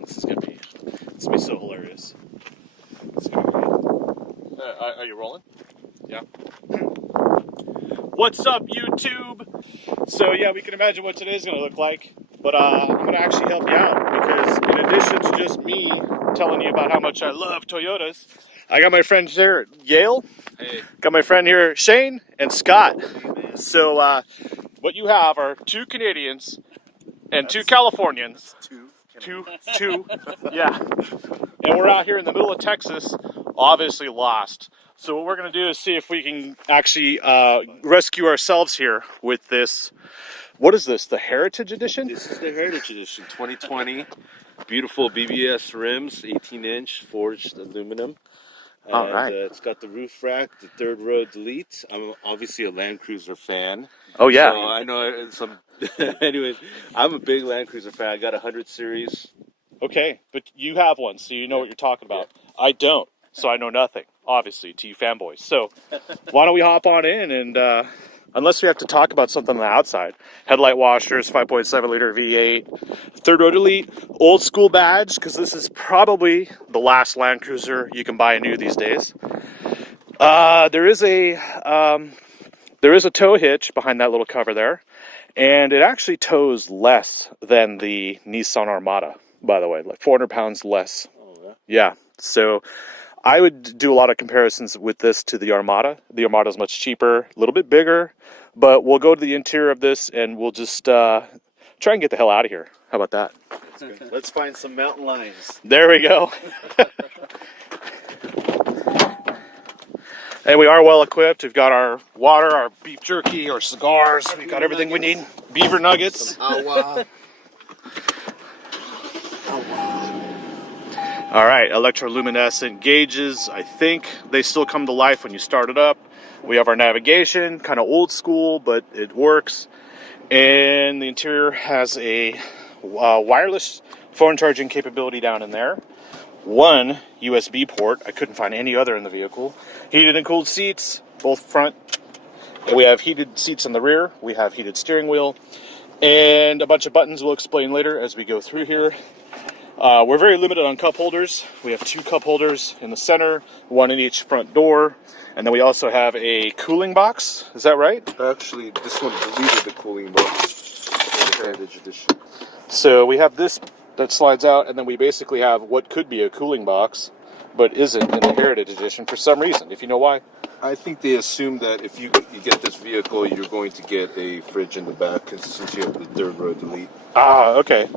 This is gonna be so hilarious. It's gonna be good. Are you rolling? Yeah. What's up, YouTube? So yeah, we can imagine what today's gonna look like, but I'm gonna actually help you out because in addition to just me telling you about how much I love Toyotas, I got my friends there at Yale. Hey. Got my friend here, Shane and Scott. So what you have are two Canadians and two Californians. Two. Yeah. And we're out here in the middle of Texas, obviously lost. So what we're going to do is see if we can actually rescue ourselves here with this. What is this, the Heritage Edition? This is the Heritage Edition 2020. Beautiful BBS rims, 18-inch forged aluminum. And All right. It's got the roof rack, the third row delete. I'm obviously a Land Cruiser fan. Oh, yeah. So I know some. Anyways, I'm a big Land Cruiser fan. I got a 100 series. Okay, but you have one, so you know what you're talking about. Yeah. I don't, so I know nothing, obviously, to you fanboys. So why don't we hop on in and, unless we have to talk about something on the outside. Headlight washers, 5.7 liter V8, third row delete, old school badge, because this is probably the last Land Cruiser you can buy new these days. There is a tow hitch behind that little cover there, and it actually tows less than the Nissan Armada, by the way, like 400 pounds less. Oh, yeah? Yeah, so I would do a lot of comparisons with this to the Armada. The Armada is much cheaper, a little bit bigger, but we'll go to the interior of this and we'll just try and get the hell out of here. How about that? Let's find some mountain lions. There we go. And we are well equipped. We've got our water, our beef jerky, our cigars. We've got everything we need. Beaver nuggets. Awa. All right, electroluminescent gauges. I think they still come to life when you start it up. We have our navigation, kind of old school, but it works. And the interior has a wireless phone charging capability down in there. One USB port. I couldn't find any other in the vehicle. Heated and cooled seats, both front. And we have heated seats in the rear. We have heated steering wheel. And a bunch of buttons we'll explain later as we go through here. We're very limited on cup holders. We have two cup holders in the center, one in each front door. And then we also have a cooling box. Is that right? Actually, this one deleted the cooling box. The Heritage Edition. So we have this that slides out, and then we basically have what could be a cooling box, but isn't in the Heritage Edition for some reason, if you know why. I think they assume that if you get this vehicle, you're going to get a fridge in the back, since you have the third row delete. Ah, okay.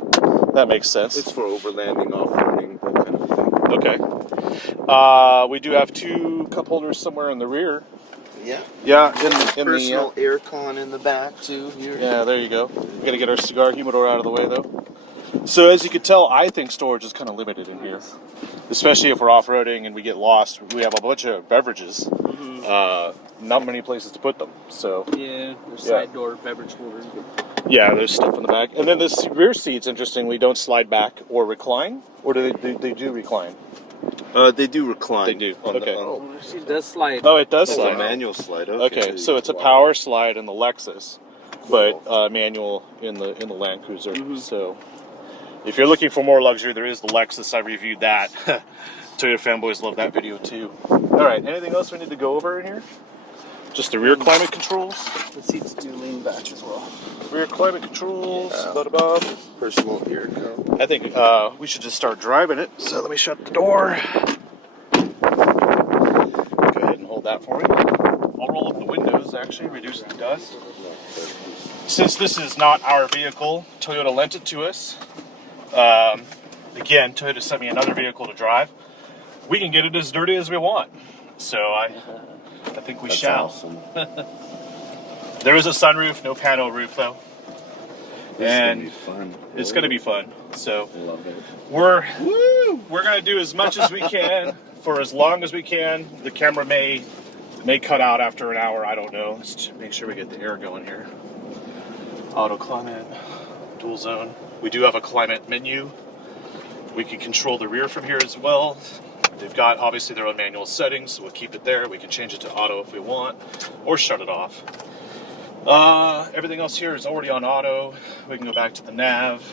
That makes sense. It's for overlanding, off-roading, that kind of thing. Okay. We do have two cup holders somewhere in the rear. Yeah. Yeah, in personal air con in the back too. Here. Yeah, there you go. We gotta get our cigar humidor out of the way though. So as you can tell, I think storage is kind of limited in here, especially if we're off-roading and we get lost. We have a bunch of beverages, not many places to put them. So yeah, there's side door beverage holders. Yeah, there's stuff in the back, and then this rear seats, interestingly, don't slide back or recline, or do they do recline? They do recline. They do. Okay. It does slide. Oh, it does It's slide. a manual slide. Okay, so it's a power slide in the Lexus, but manual in the Land Cruiser. So if you're looking for more luxury, there is the Lexus. I reviewed that. Toyota fanboys love that video too. All right, anything else we need to go over in here? Just the rear climate controls. The seats do lean back as well. Rear climate controls. Yeah. Personal ear con. I think we should just start driving it. So let me shut the door. Go ahead and hold that for me. I'll roll up the windows, actually, reduce the dust. Since this is not our vehicle, Toyota lent it to us. Again, Toyota sent me another vehicle to drive. We can get it as dirty as we want. So I think we shall. Awesome. There is a sunroof, no pano roof though. It's gonna be fun. It's going to be fun. So I love it. we're going to do as much as we can for as long as we can. The camera may cut out after an hour. I don't know. Let's make sure we get the air going here. Auto climate, dual zone. We do have a climate menu. We can control the rear from here as well. They've got obviously their own manual settings, so we'll keep it there. We can change it to auto if we want, or shut it off. Everything else here is already on auto. We can go back to the nav.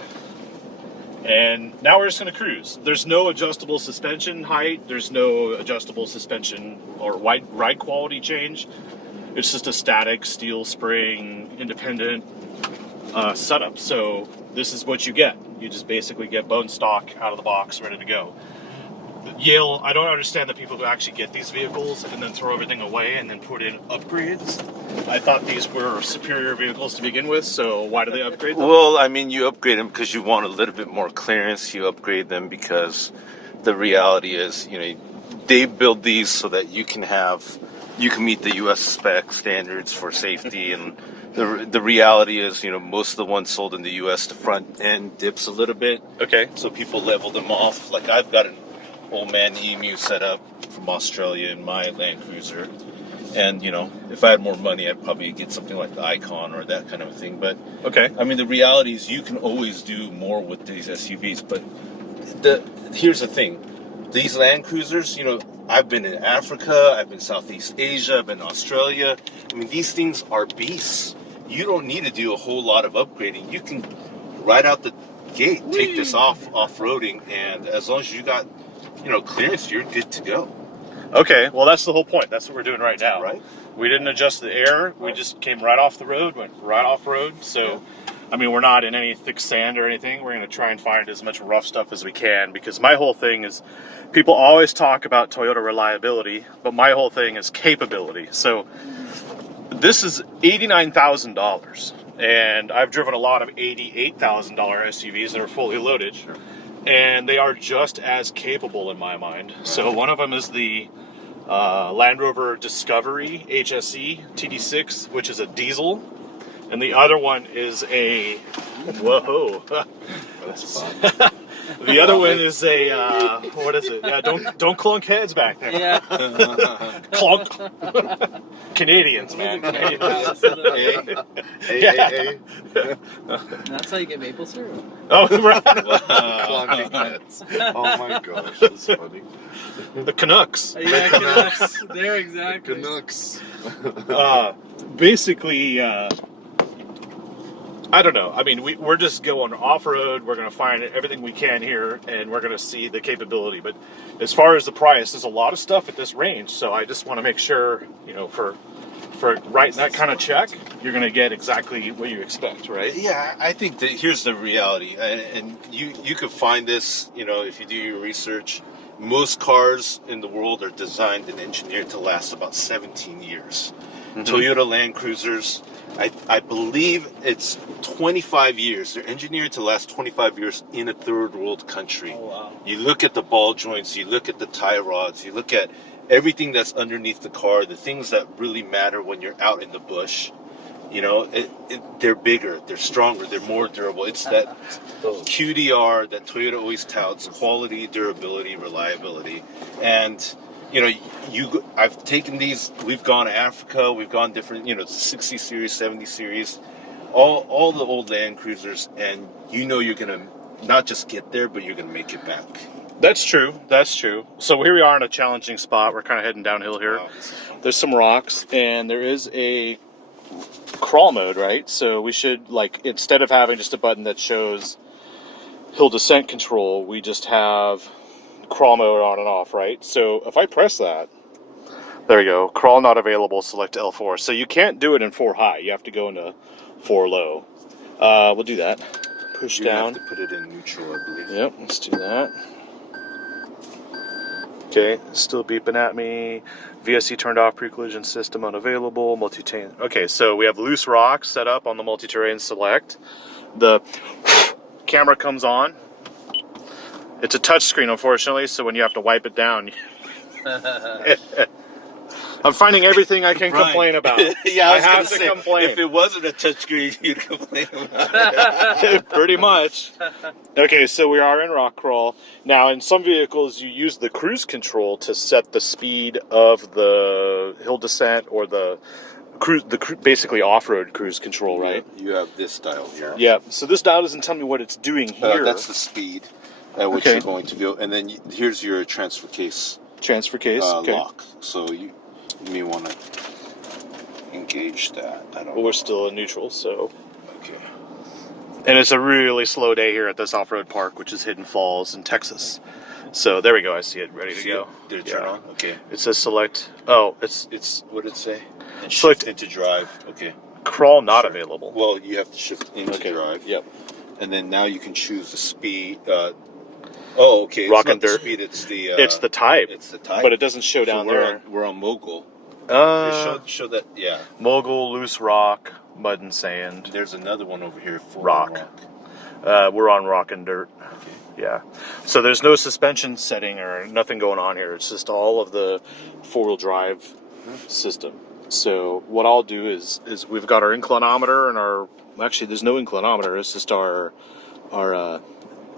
And now we're just going to cruise. There's no adjustable suspension height. There's no adjustable suspension or ride quality change. It's just a static steel spring independent setup. So this is what you get. You just basically get bone stock out of the box, ready to go. Yale, I don't understand the people who actually get these vehicles and then throw everything away and then put in upgrades. I thought these were superior vehicles to begin with, so why do they upgrade them? Well, I mean, you upgrade them because you want a little bit more clearance. You upgrade them because the reality is, they build these so that you can meet the U.S. spec standards for safety. And the reality is, most of the ones sold in the U.S., the front end dips a little bit. Okay. So people level them off. Like I've got an old man emu set up from Australia in my Land Cruiser. And, if I had more money, I'd probably get something like the Icon or that kind of a thing. But, okay. I mean, the reality is you can always do more with these SUVs. But here's the thing. These Land Cruisers, I've been in Africa, I've been in Southeast Asia, I've been in Australia. I mean, these things are beasts. You don't need to do a whole lot of upgrading. You can, right out the gate, take this off-roading. And as long as you got, clearance, you're good to go. Okay, well, that's the whole point. That's what we're doing right now. Right. We didn't adjust the air. We just came right off the road, went right off road. So, I mean, we're not in any thick sand or anything. We're going to try and find as much rough stuff as we can, because my whole thing is, people always talk about Toyota reliability, but my whole thing is capability. So this is $89,000, and I've driven a lot of $88,000 SUVs that are fully loaded. Sure. And they are just as capable in my mind. So one of them is the Land Rover Discovery HSE TD6, which is a diesel. And the other one is a... Whoa. That's fun. The other one is a... what is it? Yeah, don't clunk heads back there. Yeah. Clunk. Canadians, man. Canadians. Hey. That's how you get maple syrup. Oh, right. Clunking heads. Oh my gosh, that's funny. The Canucks. Yeah, Canucks. There, exactly. Canucks. Basically, I don't know. I mean, we're just going off-road. We're going to find everything we can here, and we're going to see the capability. But as far as the price, there's a lot of stuff at this range. So I just want to make sure, for writing that kind of check, you're going to get exactly what you expect, right? Yeah, I think that here's the reality, and you could find this, if you do your research. Most cars in the world are designed and engineered to last about 17 years. Mm-hmm. Toyota Land Cruisers, I believe it's 25 years. They're engineered to last 25 years in a third world country. Oh, wow. You look at the ball joints, you look at the tie rods, you look at everything that's underneath the car, the things that really matter when you're out in the bush. They're bigger, they're stronger, they're more durable. It's that QDR that Toyota always touts: quality, durability, reliability. And I've taken these. We've gone to Africa. We've gone different. 60 series, 70 series, all the old Land Cruisers, and you're gonna not just get there, but you're gonna make it back. That's true. So here we are in a challenging spot. We're kind of heading downhill here. Wow, this is fun. There's some rocks, and there is a crawl mode, right? So we should, instead of having just a button that shows hill descent control, we just have crawl mode on and off, right? So if I press that, there you go, crawl not available, select L4. So you can't do it in 4 high. You have to go into 4 low. We'll do that. Push You down. have to put it in neutral, I believe. Yep, let's do that. Okay, still beeping at me. VSC turned off, pre-collision system unavailable, multi-terrain. Okay, so we have loose rocks set up on the multi-terrain select. The camera comes on. It's a touch screen, unfortunately, so when you have to wipe it down, I'm finding everything I can complain about. Yeah, I was have gonna to say, complain. if it wasn't a touchscreen, you'd complain about it. Pretty much. Okay, so we are in rock crawl. Now, in some vehicles, you use the cruise control to set the speed of the hill descent or the basically off-road cruise control, right? You have this dial here. Yeah, so this dial doesn't tell me what it's doing here. That's the speed at which you're going to go. And then here's your transfer case. Transfer case, okay. Lock. So you may want to engage that. I don't know. Well, we're still in neutral, so... Okay. And it's a really slow day here at this off-road park, which is Hidden Falls in Texas. So there we go. I see it ready to go. Did it turn on? Okay. It says select. Oh, it's What did it say? And Select- shift into drive. Okay. crawl not available. Well, you have to shift into Okay. drive. Yep. And then now you can choose the speed. Okay. It's Rock not and the dirt. speed. It's the. It's the type. It's the type. But it doesn't show So down we're there. On, we're on mogul. Show that. Yeah. Mogul, loose rock, mud and sand. There's another one over here. Full Rock. We're on rock and dirt. Okay. Yeah. So there's no suspension setting or nothing going on here. It's just all of the four-wheel drive system. So what I'll do is we've got our inclinometer and our actually there's no inclinometer. It's just our I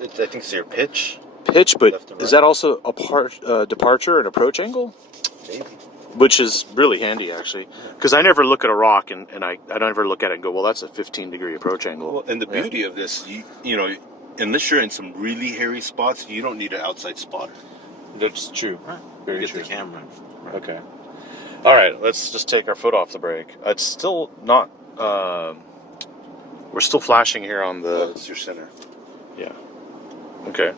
think it's your pitch. pitch. But Left and is right. that also a departure and approach angle? Maybe. Which is really handy actually, because I never look at a rock and I don't ever look at it and go, well, that's a 15-degree approach angle. Well, and the Yeah. beauty of this, you know, unless you're in some really hairy spots, you don't need an outside spotter. That's true. Very you get true. the camera. Okay. All right, let's just take our foot off the brake. It's still not. We're still flashing here on the. That's your center. Yeah. Okay.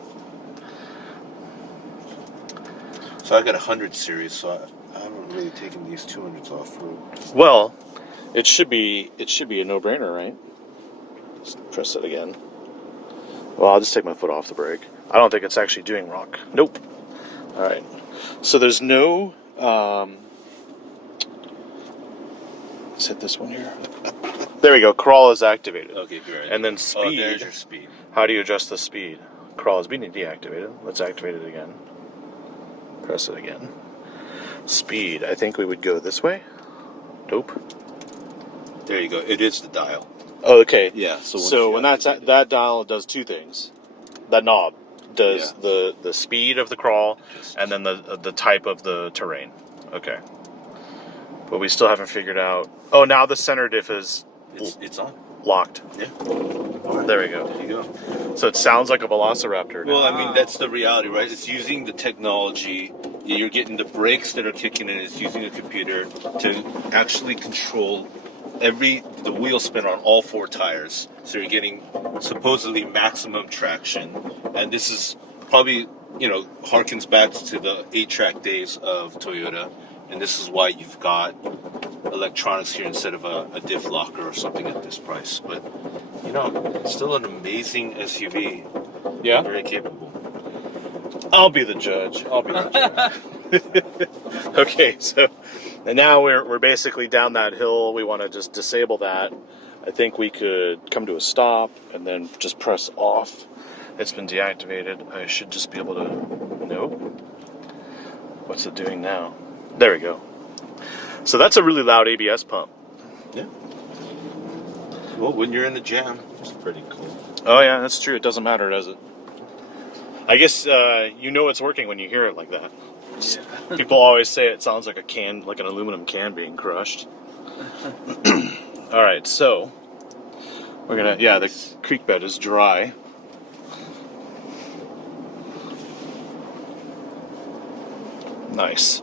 So I got 100 series, so I haven't really taken these 200s off road. Well, it should be a no-brainer, right? Just press it again. Well, I'll just take my foot off the brake. I don't think it's actually doing rock. Nope. All right. So there's no. Let's hit this one here. There we go. Crawl is activated. Okay, good. And then Oh, speed. there's your speed. How do you adjust the speed? Crawl is being deactivated. Let's activate it again. Press it again. Speed. I think we would go this way. Nope. There you go. It is the dial. Oh, okay. Yeah. So, So when that dial does two things. That knob does Yeah. the speed of the crawl and then the type of the terrain. Okay. But we still haven't figured out. Oh, now the center diff is it's on. locked. Yeah. There we go. There you go. So it sounds like a Velociraptor now. Well, I mean, that's the reality, right? It's using the technology. You're getting the brakes that are kicking in. It's using a computer to actually control the wheel spin on all four tires. So you're getting supposedly maximum traction. And this is probably, harkens back to the 8-track days of Toyota. And this is why you've got electronics here instead of a diff locker or something at this price. But, it's still an amazing SUV. Yeah? Very capable. I'll be the judge. Okay, so and now we're basically down that hill. We want to just disable that. I think we could come to a stop and then just press off. It's been deactivated. I should just be able to. Nope. What's it doing now? There we go. So that's a really loud ABS pump. Yeah. Well, when you're in the jam, it's pretty cool. Oh yeah, that's true. It doesn't matter, does it? I guess it's working when you hear it like that. Yeah. People always say it sounds like an aluminum can being crushed. All right, so we're gonna. Yeah, the creek bed is dry. Nice.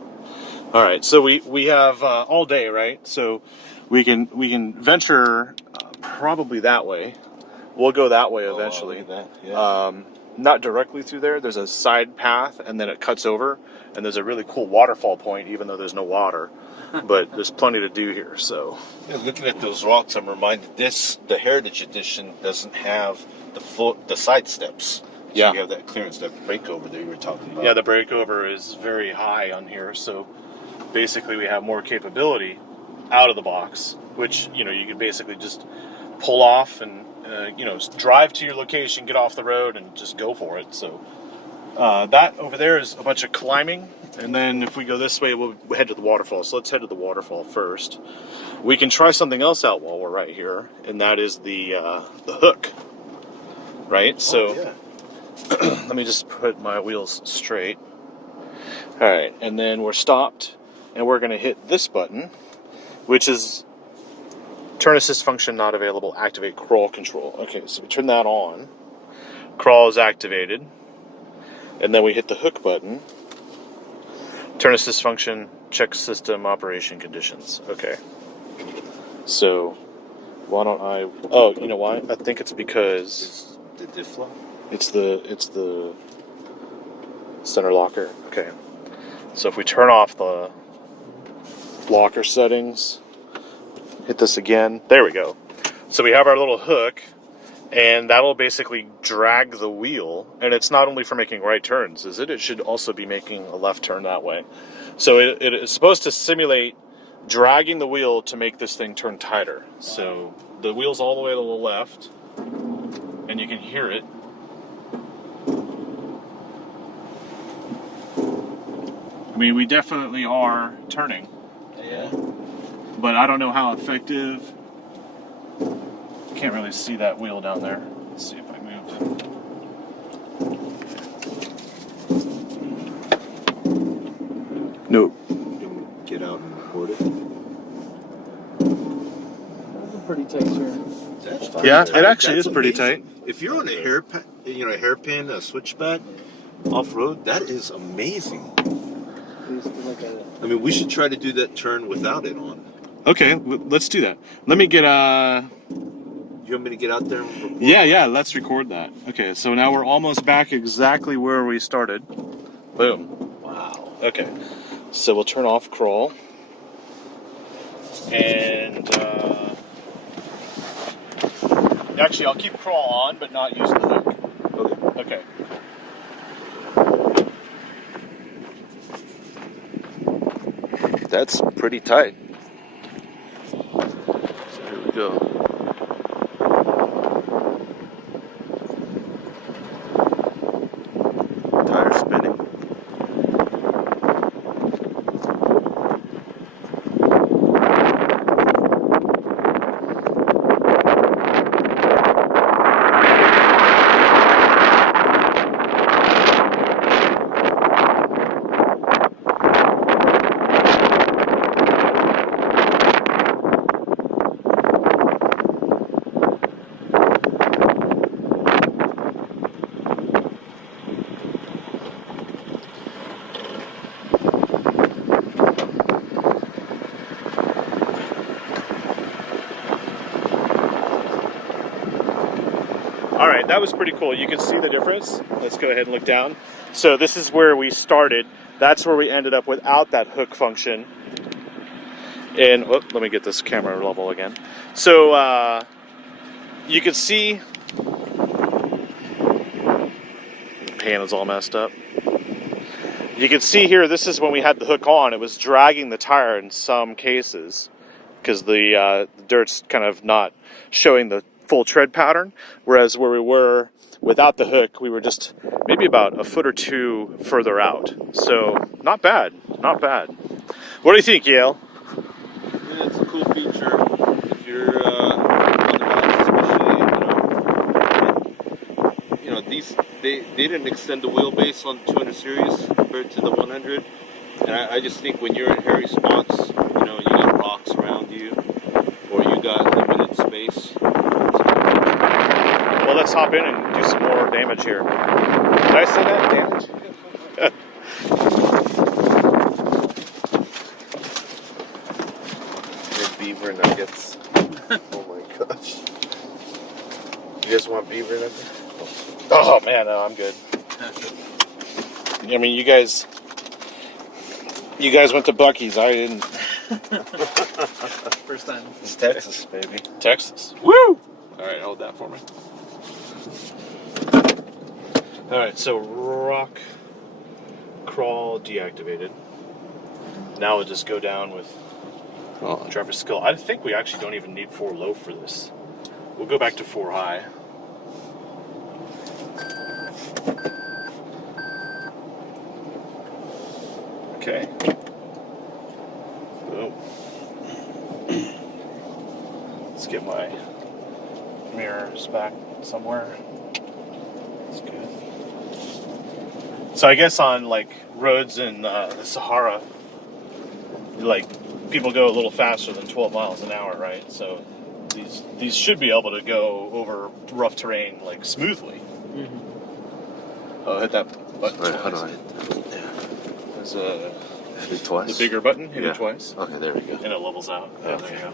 All right, so we have all day, right? So we can venture probably that way. We'll go that way eventually. Look at that. Yeah. Not directly through there. There's a side path, and then it cuts over, and there's a really cool waterfall point, even though there's no water. But there's plenty to do here. So Looking at those rocks, I'm reminded the Heritage Edition doesn't have the side steps. So Yeah. you have that clearance, that breakover that you were talking about. yeah, the breakover is very high on here. So basically, we have more capability out of the box, which you can basically just pull off and drive to your location, get off the road, and just go for it. So that over there is a bunch of climbing, and then if we go this way, we'll head to the waterfall. So let's head to the waterfall first. We can try something else out while we're right here, and that is the hook. Right. So yeah. let me just put my wheels straight. All right, and then we're stopped, and we're going to hit this button, which is turn assist function not available, activate crawl control. Okay, so we turn that on. Crawl is activated. And then we hit the hook button. Turn assist function, check system operation conditions. Okay. So Why don't I? Oh, you know why? I think it's because The diff lock? it's the center locker. Okay. So if we turn off the locker settings, hit this again. There we go. So we have our little hook, and that'll basically drag the wheel. And it's not only for making right turns, is it? It should also be making a left turn that way. So it is supposed to simulate dragging the wheel to make this thing turn tighter. So the wheel's all the way to the left, and you can hear it. I mean, we definitely are turning. Yeah. But I don't know how effective. Can't really see that wheel down there. Let's see if I move it. Nope. Get out and record it. That's a pretty tight turn. That's fine. Yeah, it actually is pretty amazing. tight. If you're on a hairpin, a switchback, off-road, that is amazing. I mean, we should try to do that turn without it on. Okay, let's do that. Let me get You want me to get out there and record? Yeah, let's record that. Okay, so now we're almost back exactly where we started. Boom. Wow. Okay, so we'll turn off crawl. And, actually, I'll keep crawl on, but not use the hook. Okay. That's pretty tight. So here we go. Tire spinning. Alright, that was pretty cool. You can see the difference. Let's go ahead and look down. So this is where we started. That's where we ended up without that hook function. And let me get this camera level again. So you can see the pan is all messed up. You can see here, this is when we had the hook on. It was dragging the tire in some cases because the dirt's kind of not showing the full tread pattern, whereas where we were without the hook, we were just maybe about a foot or two further out. So not bad, not bad. What do you think, Yale? Yeah, it's a cool feature. If you're on the mountains, especially, these they didn't extend the wheelbase on 200 series compared to the 100, and I just think when you're in hairy spots, you got rocks around you, or you got limited space. Well, let's hop in and do some more damage here. Did I say that? Damage? Beaver nuggets. Oh my gosh. You guys want beaver nuggets? Oh man, no, I'm good. I mean, you guys went to Buc-ee's. I didn't. First time. It's Texas, baby. Texas. Woo! All right, hold that for me. All right, so rock crawl deactivated. Now we'll just go down with driver's skill. I think we actually don't even need 4 low for this. We'll go back to 4 high. Okay. Boom. Let's get my mirrors back somewhere. That's good. So I guess on like roads in the Sahara, like people go a little faster than 12 miles an hour, right? So these should be able to go over rough terrain like smoothly. Mm-hmm. Oh, hit that button. Wait, how do twice. I hit that? Yeah. There's Hit it twice? the bigger button. Hit Yeah. it twice, Okay, there we go. and it levels out. Yeah, there you Okay. go.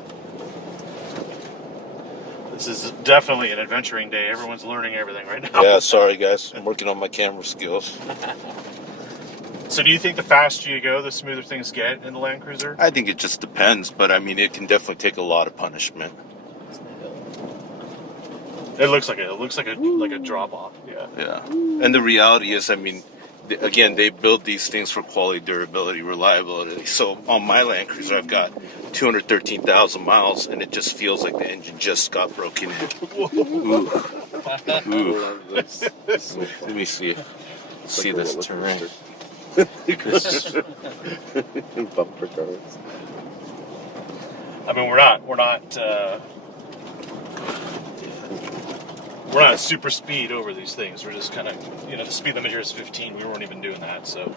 This is definitely an adventuring day. Everyone's learning everything right now. Yeah, sorry guys. I'm working on my camera skills. So do you think the faster you go, the smoother things get in the Land Cruiser? I think it just depends, but I mean, it can definitely take a lot of punishment. It looks like a drop off. Yeah. Yeah. And the reality is, I mean, again, they build these things for quality, durability, reliability. So on my Land Cruiser, I've got 213,000 miles, and it just feels like the engine just got broken in. Ooh. Ooh. Let me see. See this terrain. Bumper cars. I mean, we're not at super speed over these things. We're just kind of, the speed limit here is 15. We weren't even doing that, so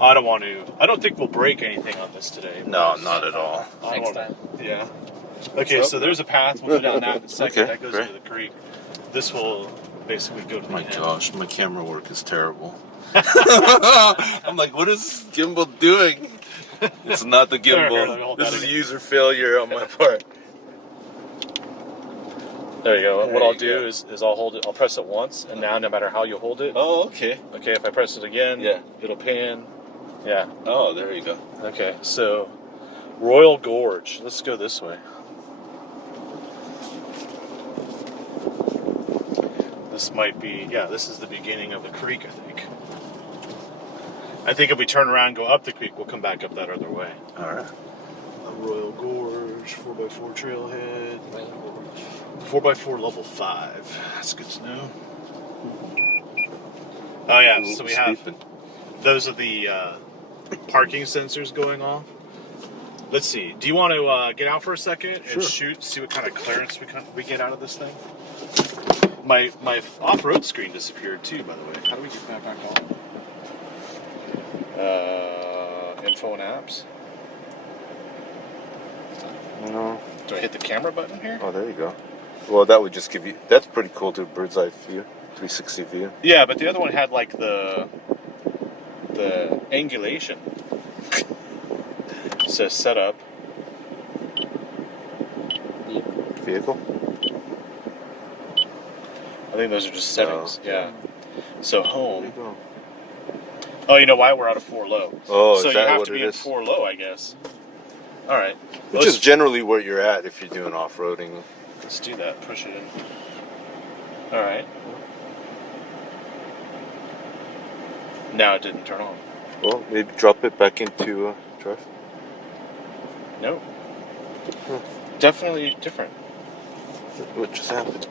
I don't think we'll break anything on this today. No, not at all. Next time. Yeah. Okay, so there's a path. We'll go down that in a second. Okay, That goes great. into the creek. This will basically go to the My end. gosh, my camera work is terrible. I'm like, what is this gimbal doing? It's not the Here, let me gimbal. hold This that is again. user failure on my part. There you go. There What I'll you do go. is I'll hold it. I'll press it once, and now no matter how you hold it, Oh, okay. okay. If I press it again, Yeah. it'll pan. Yeah. Oh, there you go. Okay. So, Royal Gorge. Let's go this way. This might be. Yeah. This is the beginning of the creek. I think if we turn around and go up the creek, we'll come back up that other way. All right. Royal Gorge, 4x4 trailhead, 4x4 level 5. That's good to know. Oh yeah, so we have those are the parking sensors going off. Let's see. Do you want to get out for a second and shoot? See what kind of clearance we get out of this thing. My off-road screen disappeared too, by the way. How do we get that back on? Info and apps. No. Do I hit the camera button here? Oh, there you go. Well, that would just give you. That's pretty cool too. Bird's eye view, 360 view. Yeah, but the other one had like the angulation. It says setup. Vehicle. I think those are just settings. Yeah. So There you home. go. Oh, you know why we're out of 4 low? Oh, so is you that have what to it be in is? 4 low, I guess. All right. Which is generally where you're at if you're doing off-roading. Let's do that. Push it in. All right. Now it didn't turn on. Well, maybe drop it back into drive. No. Definitely different. What just happened?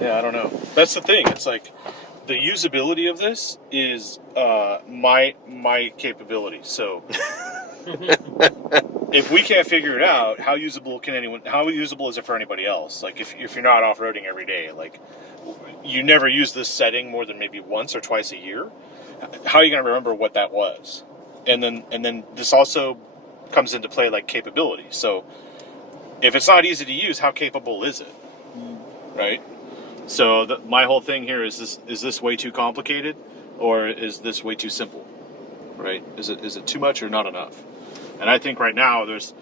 Yeah, I don't know. That's the thing. It's like the usability of this is my capability. So if we can't figure it out, how usable is it for anybody else? Like if you're not off-roading every day, like you never use this setting more than maybe once or twice a year, how are you going to remember what that was? And then this also comes into play like capability. So if it's not easy to use, how capable is it? Right? So my whole thing here is this way too complicated, or is this way too simple? Right? Is it too much or not enough? And I think right now there's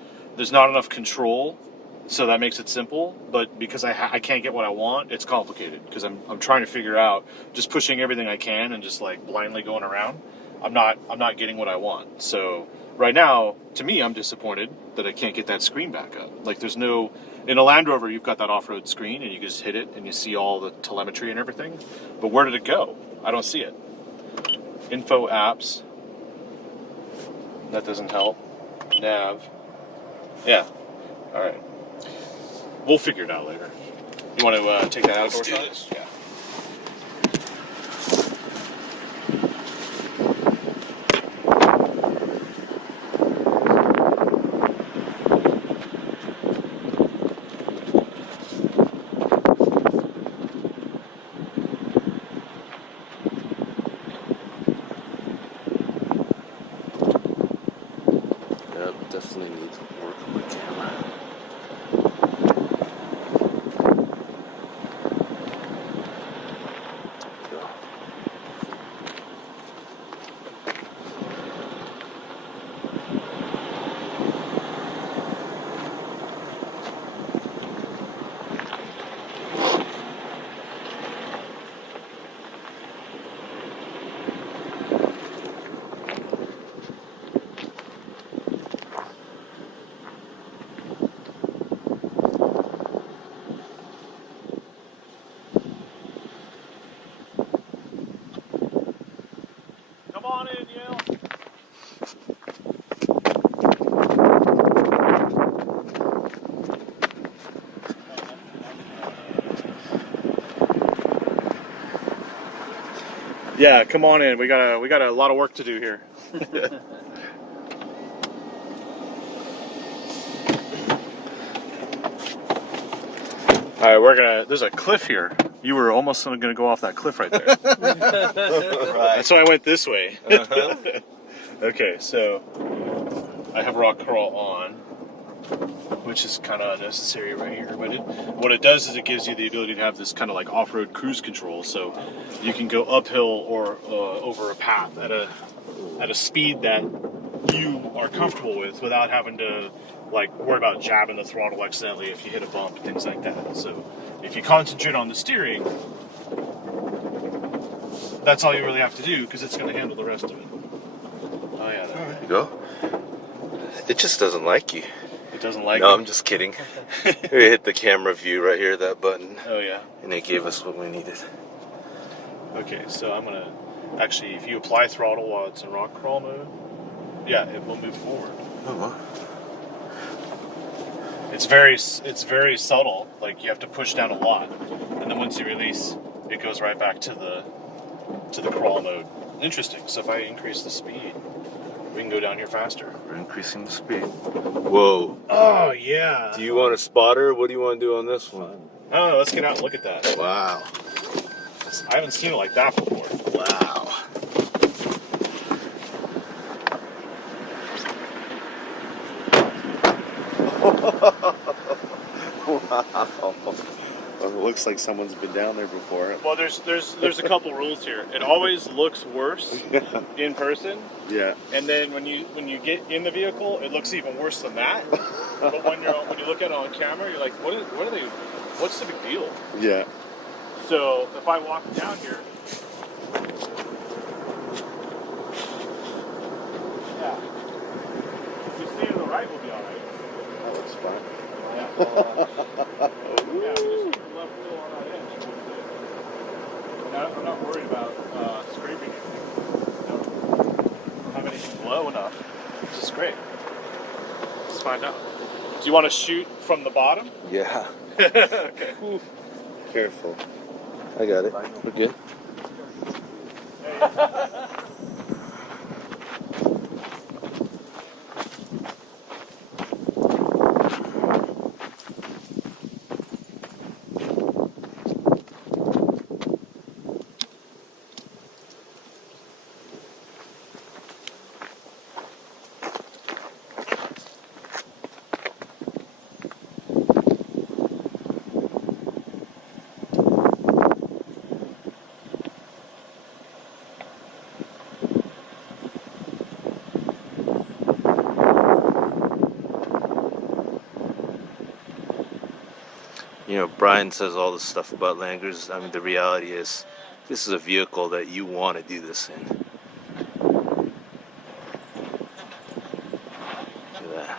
not enough control, so that makes it simple. But because I can't get what I want, it's complicated. Because I'm trying to figure out, just pushing everything I can and just like blindly going around. I'm not getting what I want. So right now, to me, I'm disappointed that I can't get that screen back up. Like there's no. In a Land Rover, you've got that off-road screen, and you can just hit it, and you see all the telemetry and everything. But where did it go? I don't see it. Info apps. That doesn't help. Nav. Yeah. All right. We'll figure it out later. You want to take that outdoor shot? Yeah. Yep, definitely need to work on my camera. Yeah, come on in. We got a lot of work to do here. All right, there's a cliff here. You were almost gonna go off that cliff right there. Right. That's why I went this way. Uh-huh. Okay, so I have rock crawl on, which is kind of unnecessary right here. But what it does is it gives you the ability to have this kind of like off-road cruise control, so you can go uphill or over a path at a speed that you are comfortable with without having to like worry about jabbing the throttle accidentally if you hit a bump, things like that. So if you concentrate on the steering, that's all you really have to do because it's going to handle the rest of it. Oh yeah, There you go. It just doesn't like you. it doesn't like No, it. I'm just kidding. We hit the camera view right here, that button, Oh yeah. and it gave us what we needed. Okay, so I'm gonna actually, if you apply throttle while it's in rock crawl mode, yeah, it will move forward. Oh, well. It's very subtle. Like you have to push down a lot, and then once you release, it goes right back to the crawl mode. Interesting. So if I increase the speed, we can go down here faster. We're increasing the speed. Whoa. Oh yeah. Do you want a spotter? What do you want to do on this one? Oh, let's get out and look at that. Wow. I haven't seen it like that before. Wow. Wow. Well, it looks like someone's been down there before. Well, there's a couple rules here. It always looks worse in person, Yeah. and then when you get in the vehicle, it looks even worse than that. But when you look at it on camera, you're like, what are they? What's the big deal? Yeah. So if I walk down here, yeah, if you stay to the right, we'll be all right. That looks fun. Yeah, we just keep the left wheel on that edge. And I'm not worried about scraping anything. Don't have anything low enough. This is great. Let's find out. Do you want to shoot from the bottom? Yeah. Okay. Careful. I got it. We're good. You know, Brian says all this stuff about Langers. I mean, the reality is, this is a vehicle that you want to do this in. Look at that.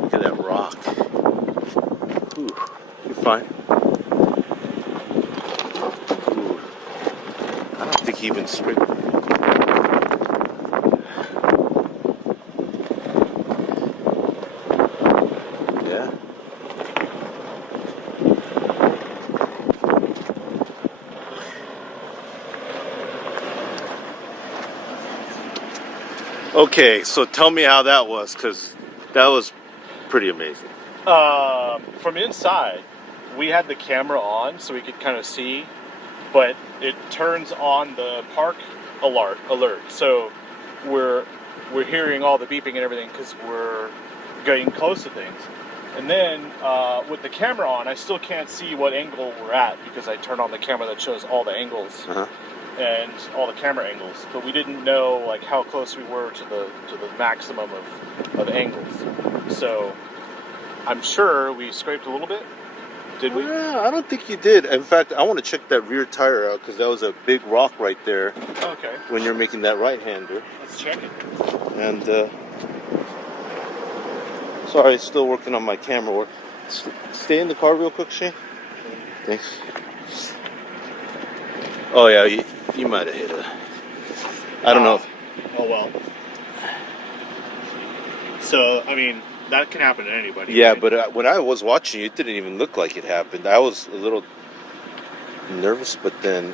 Look at that rock. Ooh, you're fine. Ooh. I don't think he even scraped. Yeah. Okay, so tell me how that was, because that was pretty amazing. From inside, we had the camera on so we could kind of see, but it turns on the park alert. So we're hearing all the beeping and everything because we're getting close to things. And then with the camera on, I still can't see what angle we're at because I turned on the camera that shows all the angles and all the camera angles. But we didn't know like how close we were to the maximum of angles. So I'm sure we scraped a little bit. Did we? I don't think you did. In fact, I want to check that rear tire out because that was a big rock right there. Okay. When you're making that right-hander. Let's check it. And sorry, still working on my camera work. Stay in the car real quick, Shane. Thanks. Oh yeah, you might have hit it. I don't know. Oh well. So I mean, that can happen to anybody. Yeah, right? but when I was watching, it didn't even look like it happened. I was a little nervous, but then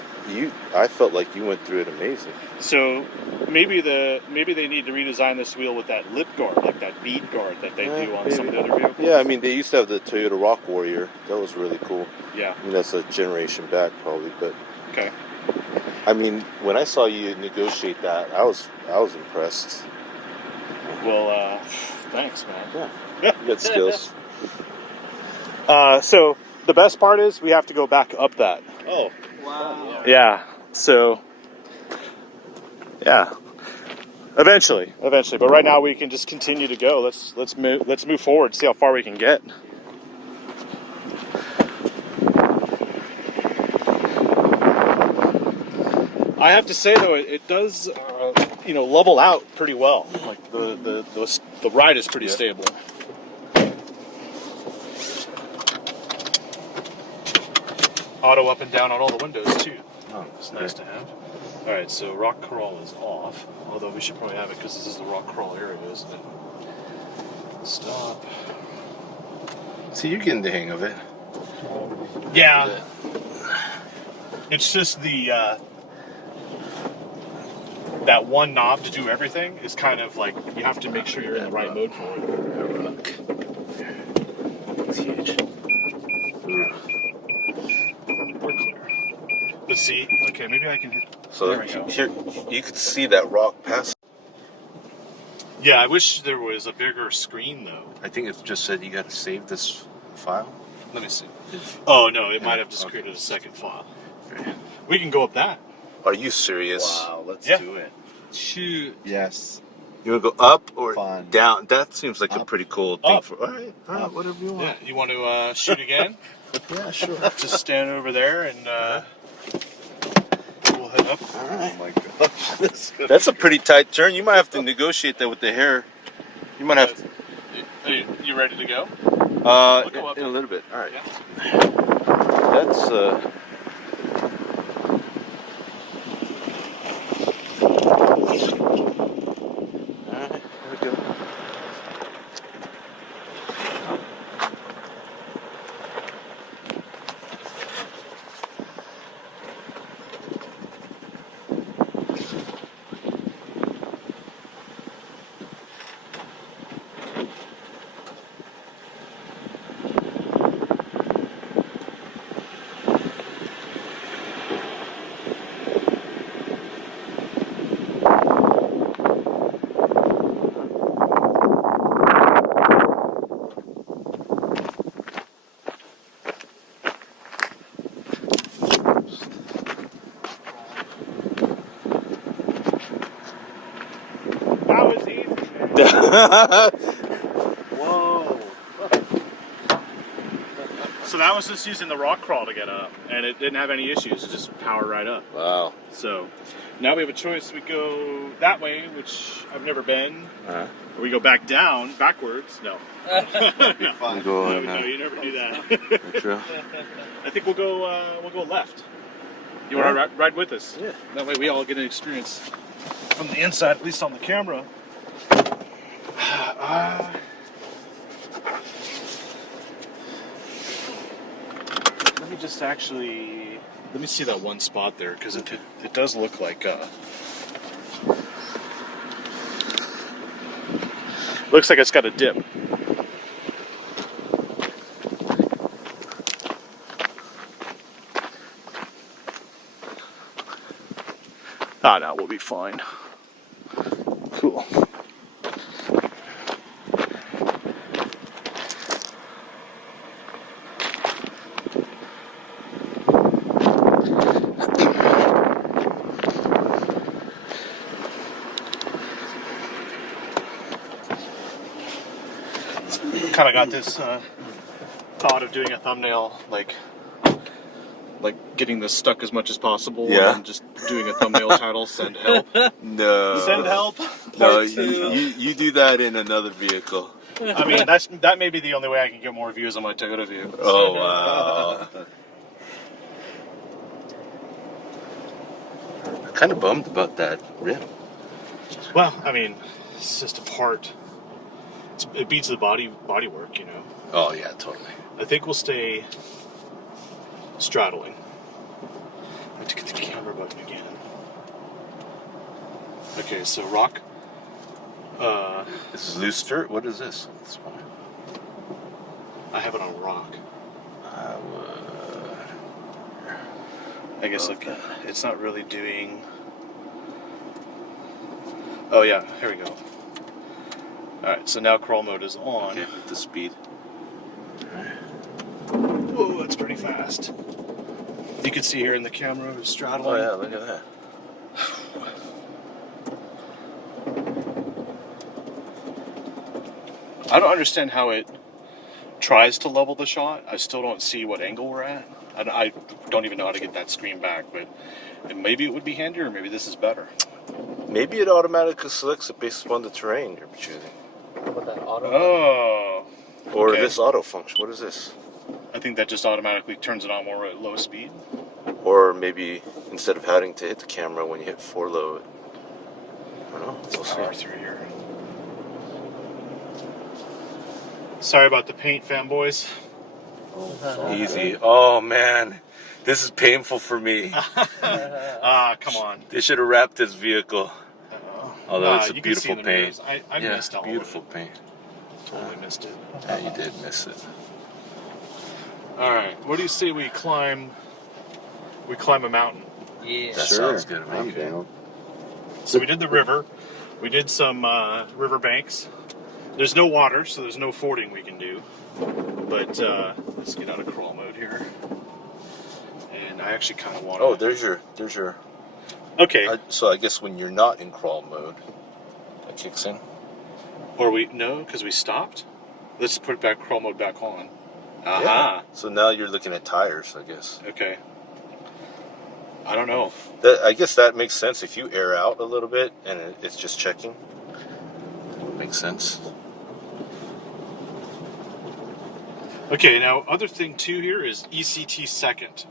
I felt like you went through it amazing. So maybe they need to redesign this wheel with that lip guard, like that bead guard that they do on some of the other vehicles. Yeah, I mean they used to have the Toyota Rock Warrior. That was really cool. Yeah. I mean that's a generation back probably, but okay. I mean when I saw you negotiate that, I was impressed. Well, thanks, man. Yeah, you got skills. So the best part is we have to go back up that. Oh, Wow. Yeah. So. Yeah. Eventually. But right now we can just continue to go. Let's move forward. See how far we can get. I have to say though, it does, level out pretty well. Like the ride is pretty stable. Auto up and down on all the windows too. Oh, It's nice to have. All right, so rock crawl is off. Although we should probably have it because this is the rock crawl area, isn't it? Stop. See, you're getting the hang of it. Yeah. It's just the that one knob to do everything is kind of like you have to make sure you're in the right mode for it. It's huge. We're clear. Let's see. Okay, maybe I can. So There we go. here you could see that rock pass. Yeah, I wish there was a bigger screen though. I think it just said you got to save this file. Let me see. Oh no, it might have just created a second file. We can go up that. Are you serious? Wow, let's Yeah. do it. Shoot. Yes. You want to go up or Fun. down? That seems like a Up. pretty cool thing Up. for. All right, whatever you want. Yeah, you want to shoot again? Yeah, sure. Just stand over there and we'll head up. All right. Oh my gosh. This is That's a pretty tight turn. You might have to negotiate that with the hair. You might have to. You ready to go? We'll go up. in a little bit. All right. Yeah. That's All right. Here we go. That was easy. Whoa. So that was just using the rock crawl to get up, and it didn't have any issues. It just powered right up. Wow. So now we have a choice. We go that way, which I've never been, Uh-huh. or we go back down, backwards. No. No. Fun. Go No, on. you never do that. True. I think we'll go left. You want to ride with us? Yeah. That way we all get an experience from the inside, at least on the camera. Let me just actually let me see that one spot there because it does look like Looks like it's got a dip. Ah, no, we'll be fine. Cool. Kind of got this thought of doing a thumbnail, like getting this stuck as much as possible, Yeah. and just doing a thumbnail title, "Send help." No. Send help. No, Part two. you do that in another vehicle. I mean, that may be the only way I can get more views on my Toyota View. Oh, wow. I'm kind of bummed about that rim. Well, I mean, it's just a part. It beats the body work, you know. Oh, yeah, totally. I think we'll stay straddling. I have to get the camera button again. Okay, so rock. This is loose dirt? What is this? I have it on rock. I would... I guess look, it's not really doing. Oh yeah, here we go. All right, so now crawl mode is on. Okay, the speed. Whoa, that's pretty fast. You can see here in the camera it's straddling. Oh, yeah, look at that. I don't understand how it tries to level the shot. I still don't see what angle we're at. I don't even know how to get that screen back, but maybe it would be handier, or maybe this is better. Maybe it automatically selects it based upon the terrain you're choosing. What that auto? Oh. Or Okay. this auto function. What is this? I think that just automatically turns it on more at low speed. Or maybe instead of having to hit the camera when you hit 4 low, I don't know. We'll Power see. through here. Sorry about the paint, fanboys. Easy. Oh, man. This is painful for me. Come on. They should have wrapped this vehicle. Although it's a you can see beautiful the paint. mirrors. I Yeah, missed all beautiful of paint. it. Totally missed it. Yeah, you did miss it. All right. What do you say we climb? We climb a mountain. Yeah. That sounds good to me. I'm down. So we did the river. We did some river banks. There's no water, so there's no fording we can do. But let's get out of crawl mode here. And I actually kind of want to... Oh, there's your... Okay. So I guess when you're not in crawl mode, that kicks in. Or no, because we stopped. Let's put crawl mode back on. Aha. Yeah. So now you're looking at tires, I guess. Okay. I don't know. I guess that makes sense. If you air out a little bit and it's just checking, it makes sense. Okay, now other thing too here is ECT second.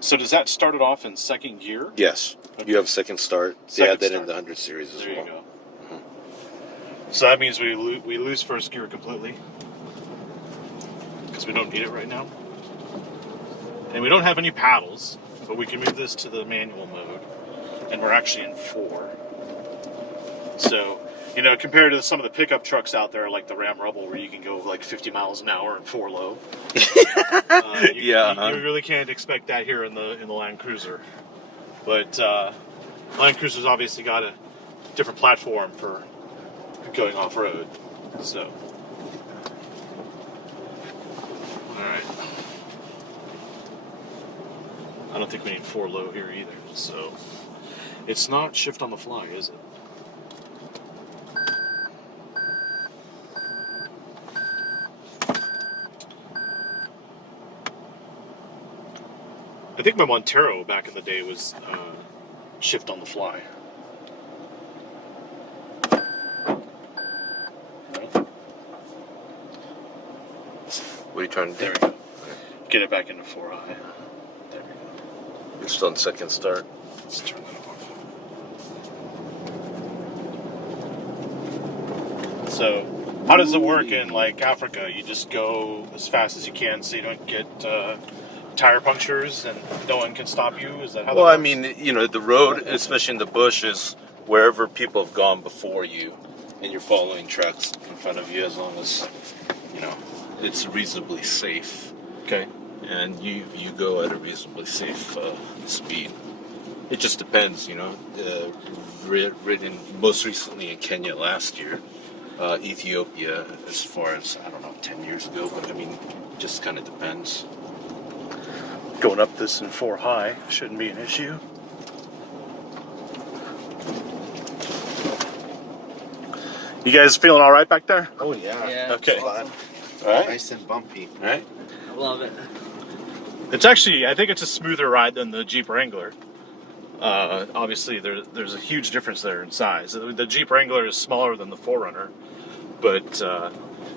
So does that start it off in second gear? Yes. Okay. You have second start. They Second had that start. in the 100 series as There well. you go. So that means we lose first gear completely because we don't need it right now, and we don't have any paddles. But we can move this to the manual mode, and we're actually in 4. So, you know, compared to some of the pickup trucks out there, like the Ram Rebel, where you can go like 50 miles an hour and 4 low. You really can't expect that here in the Land Cruiser. But Land Cruiser's obviously got a different platform for going off road. So, all right. I don't think we need 4 low here either. So, it's not shift on the fly, is it? I think my Montero back in the day was shift on the fly. What are you trying to do? There we go. Get it back into 4i. There we go. You're still on second start. Let's turn that off. So, how does it work in like Africa? You just go as fast as you can so you don't get tire punctures and no one can stop you? Is that how Well, that I works? mean, you know, the road, especially in the bush, is wherever people have gone before you. and you're following tracks in front of you, as long as it's reasonably safe, Okay. and you go at a reasonably safe speed. It just depends, ridden most recently in Kenya last year, Ethiopia as far as, I don't know, 10 years ago, but I mean, just kind of depends. Going up this in 4 high shouldn't be an issue. You guys feeling all right back there? Oh yeah. Yeah. Okay. Awesome. All right. Nice and bumpy. All right. I love it. It's actually, I think it's a smoother ride than the Jeep Wrangler. Obviously, there's a huge difference there in size. The Jeep Wrangler is smaller than the 4Runner, but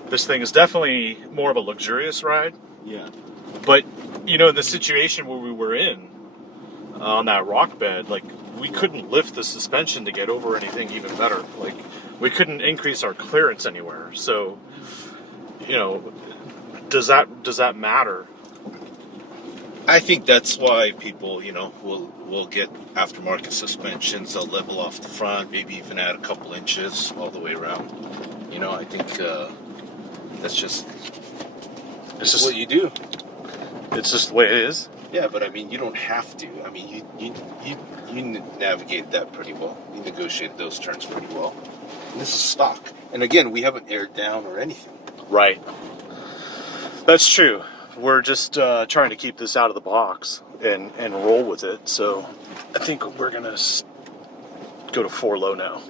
this thing is definitely more of a luxurious ride. Yeah. But, in the situation where we were in, on that rock bed, like, we couldn't lift the suspension to get over anything even better. Like, we couldn't increase our clearance anywhere. So, does that matter? I think that's why people, will get aftermarket suspensions. They'll level off the front, maybe even add a couple inches all the way around. I think that's just what you do. It's just the way it is. Yeah, but I mean, you don't have to. I mean, you navigate that pretty well. You negotiate those turns pretty well. And this is stock. And again, we haven't aired down or anything. Right. That's true. We're just trying to keep this out of the box and roll with it. So I think we're going to go to 4 low now.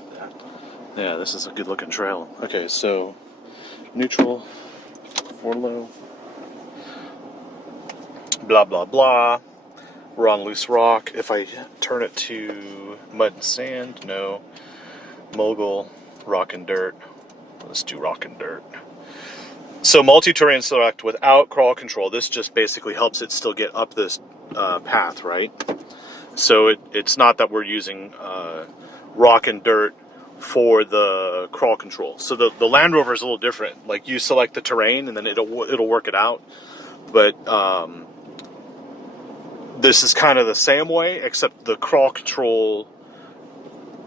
Yeah, this is a good looking trail. Okay, so neutral, 4 low. Blah, blah, blah. We're on loose rock. If I turn it to mud and sand, no. Mogul, rock and dirt. Let's do rock and dirt. So multi-terrain select without crawl control. This just basically helps it still get up this path, right? So it's not that we're using rock and dirt for the crawl control. So the Land Rover is a little different. Like, you select the terrain and then it'll work it out. But this is kind of the same way, except the crawl control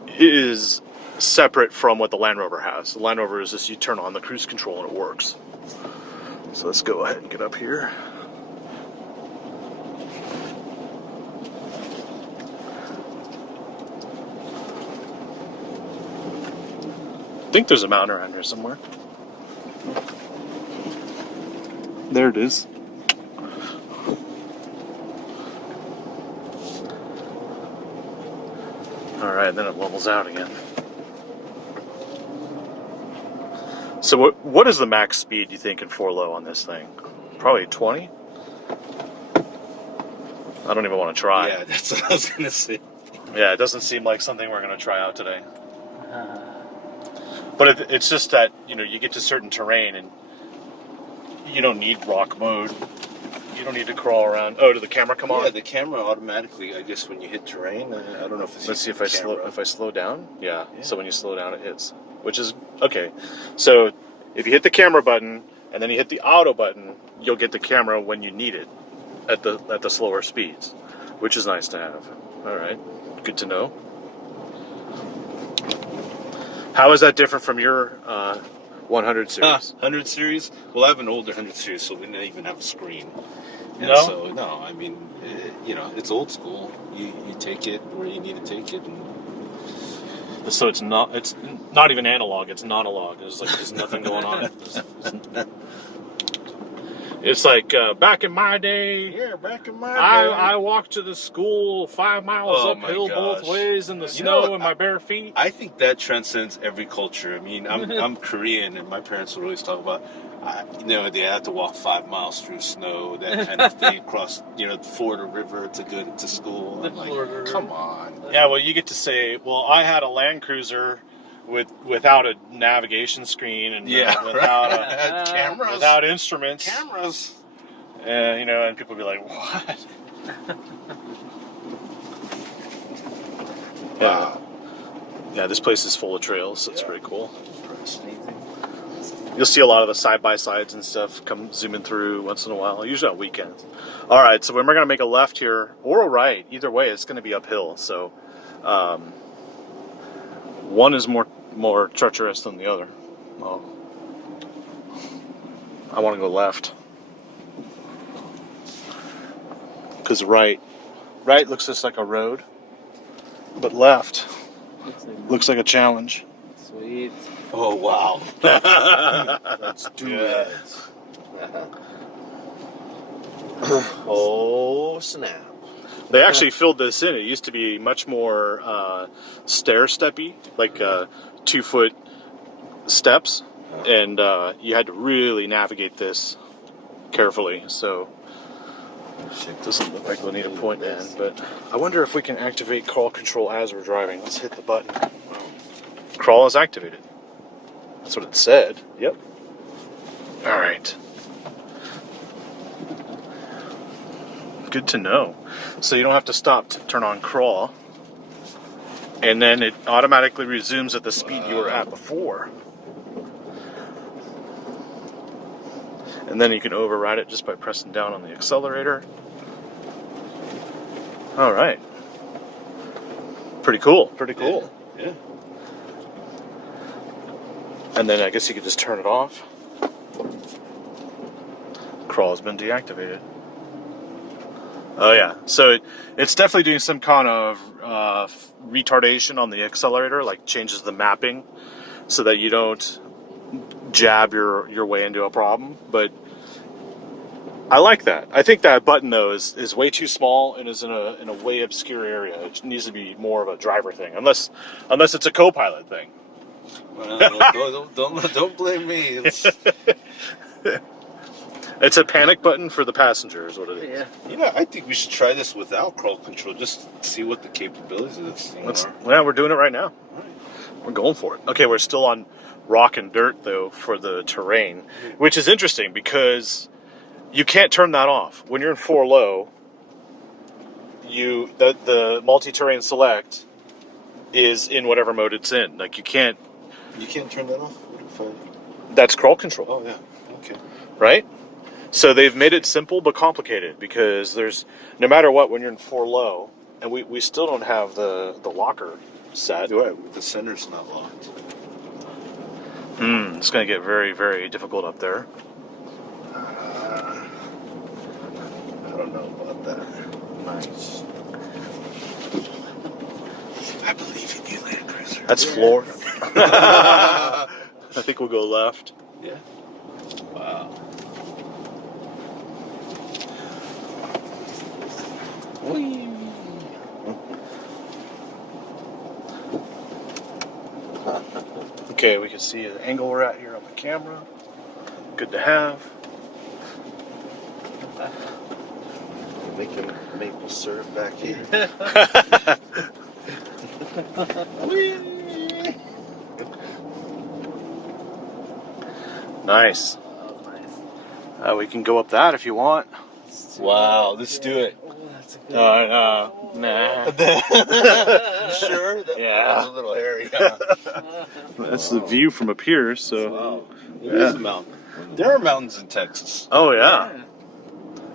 is separate from what the Land Rover has. The Land Rover is just you turn on the cruise control and it works. So let's go ahead and get up here. I think there's a mountain around here somewhere. There it is. Alright, then it levels out again. So what is the max speed you think in 4 low on this thing? Probably 20? I don't even want to try. Yeah, that's what I was going to say. Yeah, it doesn't seem like something we're going to try out today. But it's just that, you get to certain terrain and you don't need rock mode. You don't need to crawl around. Oh, did the camera come on? Yeah, the camera automatically, I guess, when you hit terrain, I don't know if it's... Let's see if I slow down. Yeah, so when you slow down, it hits. Which is, okay. So if you hit the camera button and then you hit the auto button, you'll get the camera when you need it at the slower speeds, which is nice to have. All right, good to know. How is that different from your 100 series? 100 series? Well, I have an older 100 series, so we don't even have a screen. And No? So, no, I mean, it's old school. You take it where you need to take it. And... So it's not even analog, it's non-analog. There's nothing going on. It's like back in my day. Yeah, back in my day. I walked to the school 5 miles Oh, my uphill both gosh. in the snow in my bare feet. I think that transcends every culture. I mean, I'm Korean, and my parents would always talk about, they had to walk 5 miles through snow, that kind of thing, across, the Florida River to go to school. I'm like, come on. Yeah, well, you get to say, well, I had a Land Cruiser without a navigation screen and without cameras, without instruments, cameras, and people would be like, what? Wow. Yeah, this place is full of trails, so it's pretty cool. You'll see a lot of the side-by-sides and stuff come zooming through once in a while, usually on weekends. All right, so when we're going to make a left here, or a right, either way, it's going to be uphill. So one is more more treacherous than the other. Oh. I want to go left. Because right looks just like a road, but left looks like a challenge. Sweet. Oh, wow. Let's do it. Oh, snap. They actually filled this in. It used to be much more stair-steppy, like 2-foot steps, and you had to really navigate this carefully. So it doesn't look like we'll need a point in, but I wonder if we can activate crawl control as we're driving. Let's hit the button. Crawl is activated. That's what it said. Yep. All right. Good to know. So you don't have to stop to turn on crawl. And then it automatically resumes at the speed you were at before. And then you can override it just by pressing down on the accelerator. All right. Pretty cool. Pretty cool. Yeah. And then I guess you could just turn it off. Crawl has been deactivated. Oh yeah, so it's definitely doing some kind of retardation on the accelerator, like changes the mapping so that you don't jab your way into a problem. But I like that. I think that button though is way too small and is in a way obscure area. It needs to be more of a driver thing, unless it's a co-pilot thing. Well, don't blame me. It's a panic button for the passenger is what it is. Yeah. You know, I think we should try this without crawl control, just see what the capabilities of this thing are. Yeah, we're doing it right now. We're going for it. Okay, we're still on rock and dirt though for the terrain, which is interesting because you can't turn that off when you're in 4 low. The multi-terrain select is in whatever mode it's in. Like you can't turn that off. That's crawl control. Oh yeah. Okay. Right? So they've made it simple but complicated because there's no matter what when you're in 4 low, and we still don't have the locker set. The center's not locked. It's going to get very, very difficult up there. I don't know about that. Nice. I believe in you, Land Cruiser. That's floor. I think we'll go left. Yeah. Wow. Okay, we can see the angle we're at here on the camera. Good to have. Making maple syrup back here. Nice. We can go up that if you want. Wow, let's do it. Oh, that's a good Nah. Sure? Yeah. That's a little hairy. That's the view from up here, so. Wow. It is a mountain. There are mountains in Texas. Oh, yeah.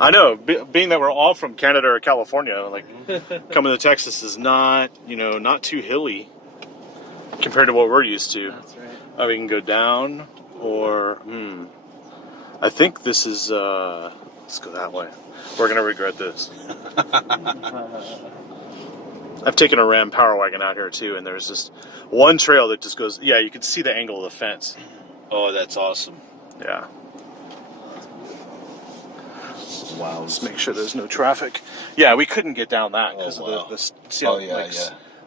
I know. Being that we're all from Canada or California, like coming to Texas is not too hilly compared to what we're used to. That's right. We can go down, or I think this is. Let's go that way. We're gonna regret this. I've taken a Ram Power Wagon out here too, and there's just one trail that just goes. Yeah, you can see the angle of the fence. Oh, that's awesome. Yeah. Wow. Let's make sure there's no traffic. Yeah, we couldn't get down that because wow. of the see how, yeah.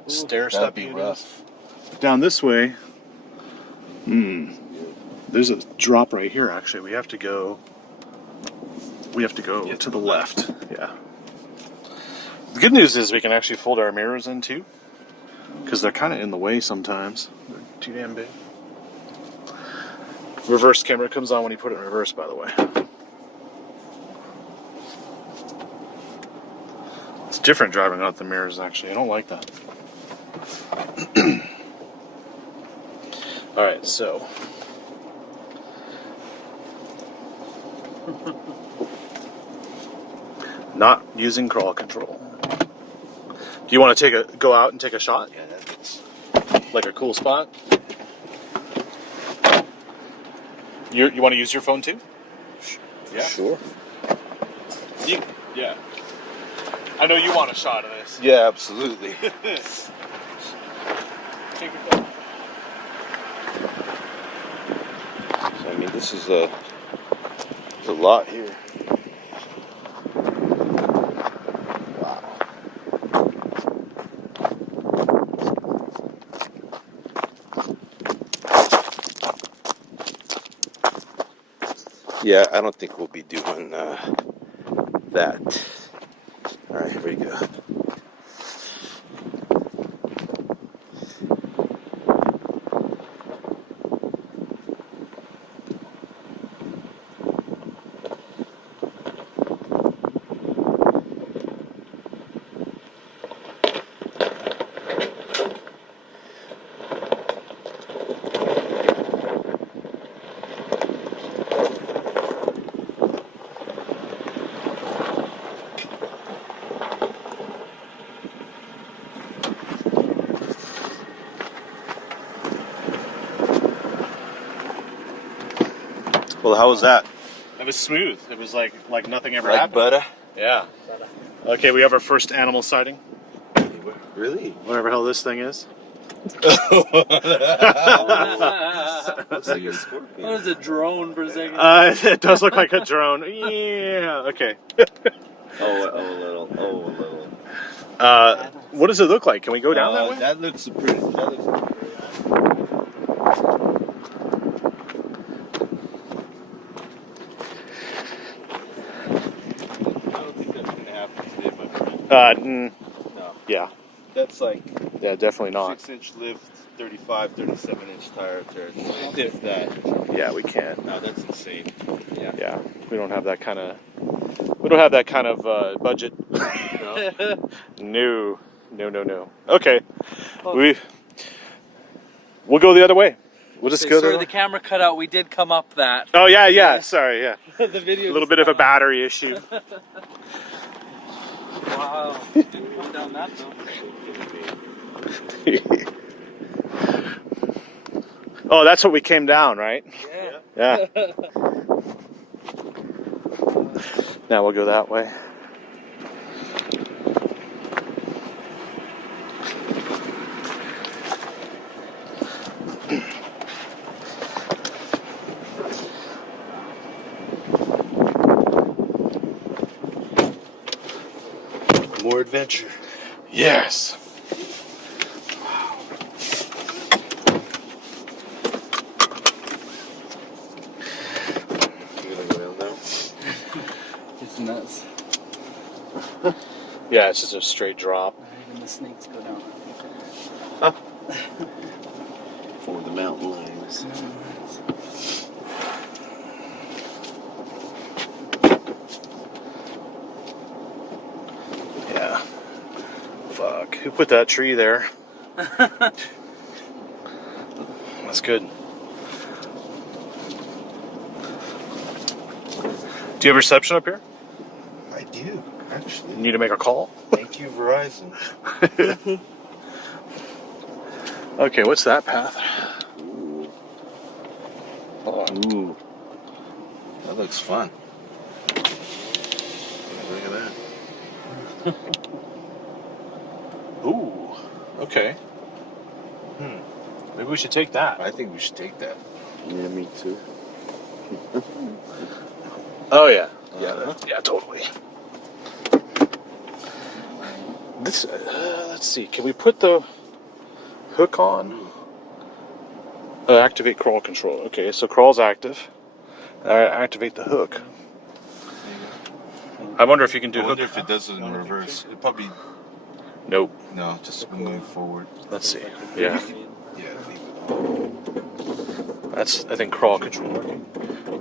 stair That'd step be it rough. is. Down this way. There's a drop right here. Actually, we have to go. To the left. Yeah. The good news is we can actually fold our mirrors in too, because they're kind of in the way sometimes. They're too damn big. Reverse camera comes on when you put it in reverse, by the way. It's different driving out the mirrors, actually. I don't like that. Alright, so. Not using crawl control. Do you want to go out and take a shot? Yeah, that's Like a cool spot? You want to use your phone too? Yeah. Sure. Yeah. I know you want a shot of this. Yeah, absolutely. Take your phone. So, I mean, this is there's a lot here. Wow. Yeah, I don't think we'll be doing that. All right, here we go. Well, how was that? It was smooth. It was like nothing ever Like happened. butter? Yeah. Okay, we have our first animal sighting. Really? Whatever hell this thing is. Looks like a scorpion. That was a drone for a second. It does look like a drone. Yeah. Okay. Oh, a little. What does it look like? Can we go down that way? That looks pretty. I don't think that's gonna happen today, my friend. No, Yeah. that's like Yeah, definitely not. 6-inch lift, 35, 37-inch tire territory. If that. Yeah, we can't. No, that's insane. Yeah, we don't have that kind of. We don't have that kind of budget. No. No. Okay, we'll go the other way. We'll just go Sorry, there. the camera cut out. We did come up that. Oh yeah. Sorry, yeah. The video. A little bit of a battery issue. Wow. Didn't come down that though. Oh, that's what we came down, right? Yeah. Yeah. Now we'll go that way. More adventure. Yes. You gonna go down there? It's nuts. Yeah, it's just a straight drop. Even the snakes go down. For the mountain lions. Yeah. Fuck. Who put that tree there? That's good. Do you have reception up here? I do, actually. You need to make a call? Thank you, Verizon. Okay, what's that path? Ooh. Hold on. Ooh. That looks fun. Look at that. Ooh. Okay. Maybe we should take that. I think we should take that. Yeah, me too. Oh yeah. Yeah, totally. This. Let's see. Can we put the hook on? Activate crawl control. Okay, so crawl's active. Activate the hook. I wonder if you can do I hook. wonder if it does it in reverse. It probably Nope. no, just move forward. Let's see. Yeah. Yeah, leave it. That's, I think, crawl control working.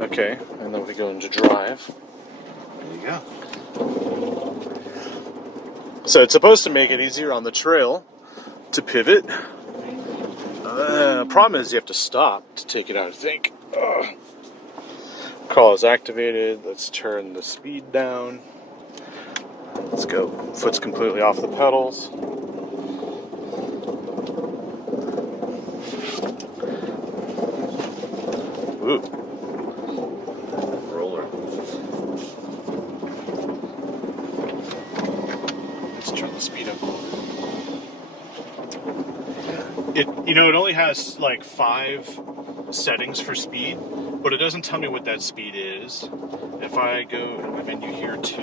Okay, and then we go into drive. There you go. So it's supposed to make it easier on the trail to pivot. Problem is you have to stop to take it out, I think. Crawl is activated. Let's turn the speed down. Let's go. Foot's completely off the pedals. Ooh. You know, it only has like 5 settings for speed, but it doesn't tell me what that speed is. If I go in my menu here to,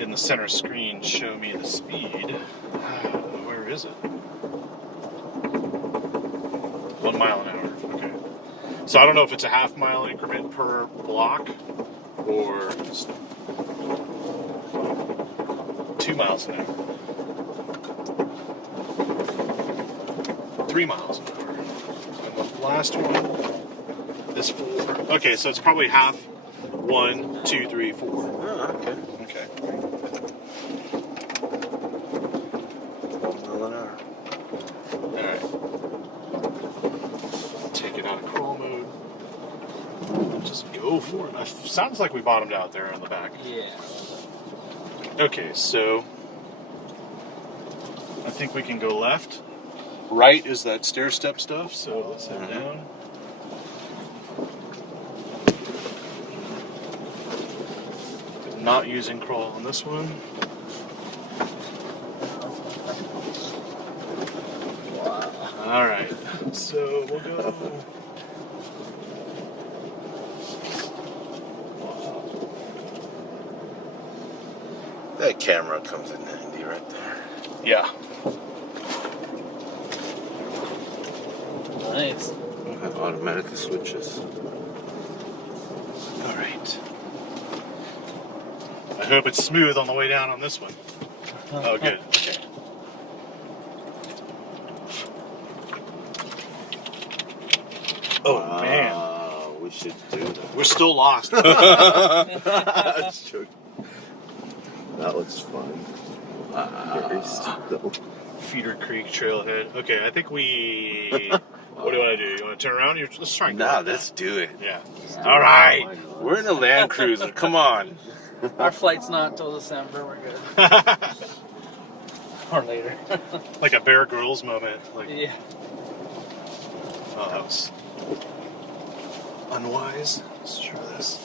in the center screen, show me the speed. Where is it? 1 mile an hour. Okay. So I don't know if it's a half mile increment per block or 2 miles an hour. 3 miles an hour. And the last one is 4. Okay, so it's probably half. 1, 2, 3, 4. Oh, okay. Okay. 1 mile an hour. Alright. Take it out of crawl mode. Just go for it. Sounds like we bottomed out there on the back. Yeah. Okay, so I think we can go left. Right is that stair step stuff, so let's head down. Not using crawl on this one. Alright, so we'll go. That camera comes in handy right there. Yeah. Nice. It automatically switches. Alright. I hope it's smooth on the way down on this one. Oh, good. Okay. Oh, man. We should do that. We're still lost. That's true. That looks fun. Very still. Feeder Creek Trailhead. Okay, I think we... What do you want to do? You want to turn around? Let's try and go. Nah, like that. let's do it. Yeah. All right. We're in a Land Cruiser. Come on. Our flight's not till December. We're good. Or later. Like a Bear Grylls moment. Like, Yeah. oh, that was unwise. Let's try this.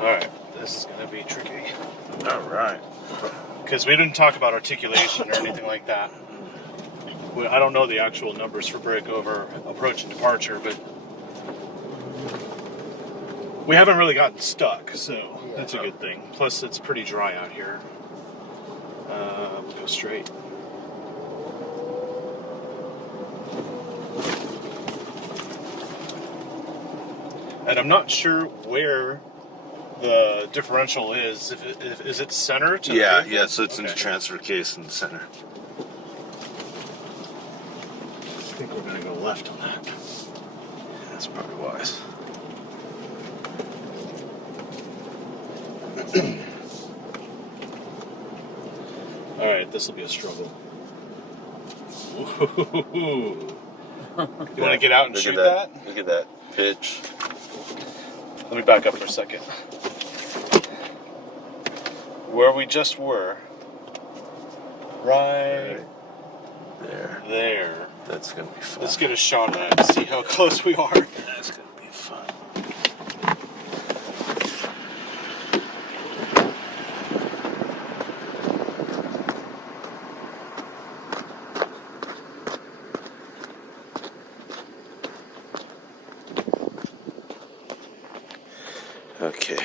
Alright, this is going to be tricky. All right. Because we didn't talk about articulation or anything like that. I don't know the actual numbers for breakover, approach, and departure, but we haven't really gotten stuck, so that's a good thing. Plus, it's pretty dry out here. We'll go straight. And I'm not sure where the differential is. Is it center to the vehicle? Yeah, so it's in the Okay. transfer case in the center. I think we're going to go left on that. That's probably wise. Alright, this will be a struggle. Ooh. You want to get out and Look shoot at that? Look at that pitch. Let me back up for a second. Where we just were, right There. there. That's gonna be fun. Let's get a shot of that and see how close we are. That's gonna be fun. Okay.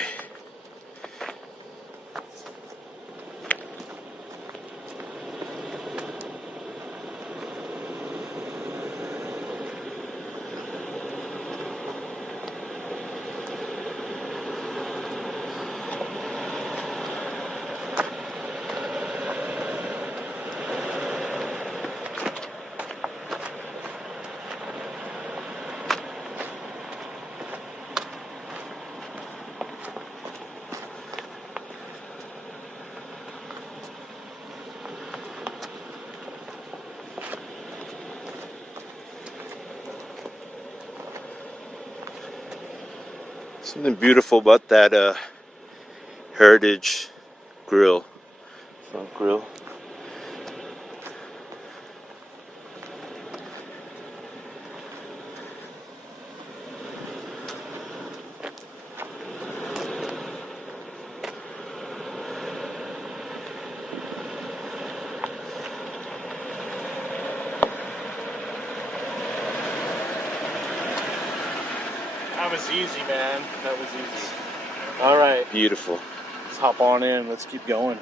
Something beautiful about that Heritage grill, front grill. was easy, man. That was easy. All right, Beautiful. let's hop on in. Let's keep going.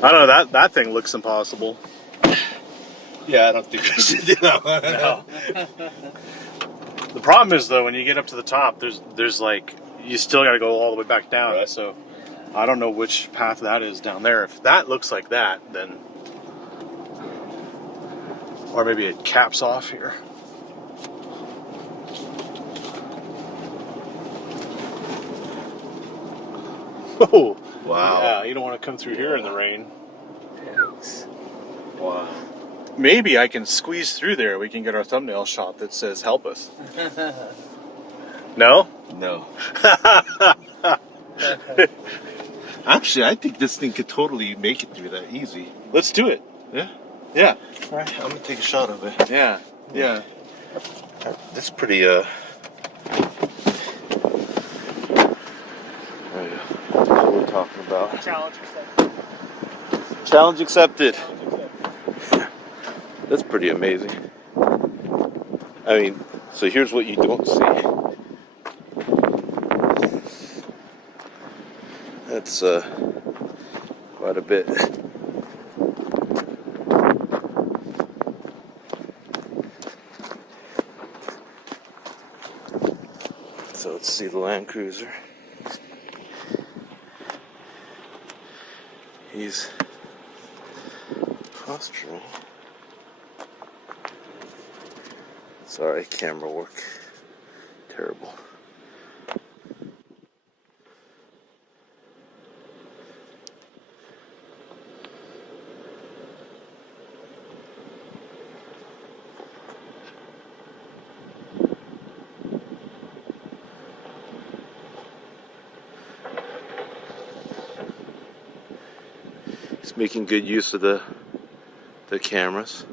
I don't know, that thing looks impossible. Yeah, I don't think we should do that one. No. The problem is though, when you get up to the top, there's like you still got to go all the way back down. Right. So I don't know which path that is down there. If that looks like that, then or maybe it caps off here. Oh Wow. yeah, you don't want to come through here in the rain. Wow. Maybe I can squeeze through there. We can get our thumbnail shot that says "Help us." No? No. Actually, I think this thing could totally make it through that easy. Let's do it. Yeah. Yeah. All right, I'm gonna take a shot of it. Yeah. Yeah. That's pretty. Oh, yeah. That's what we're talking about. Challenge accepted. Challenge accepted. That's pretty amazing. I mean, so here's what you don't see. That's quite a bit. So let's see the Land Cruiser. He's posturing. Sorry, camera work. Terrible. He's making good use of the cameras.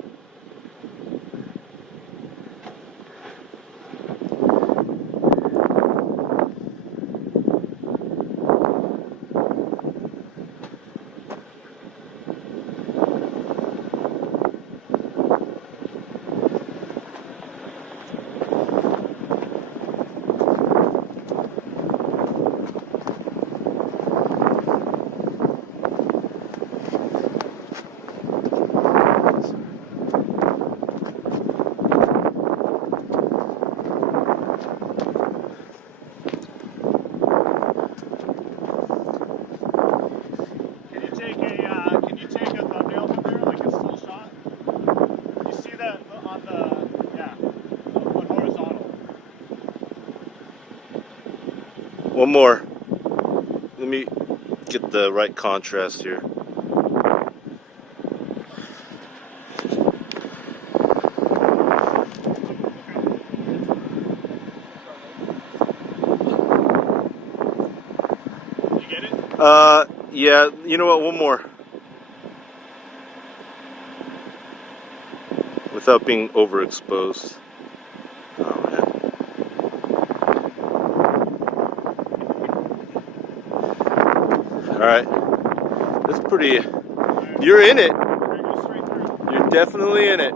Can you take a thumbnail from there, like a still shot? You see that on on horizontal. One more. Let me get the right contrast here. You get it? Yeah, you know what, one more. Without being overexposed. Oh, man. Alright. That's pretty... You're in it. We're gonna go straight through. You're definitely in it.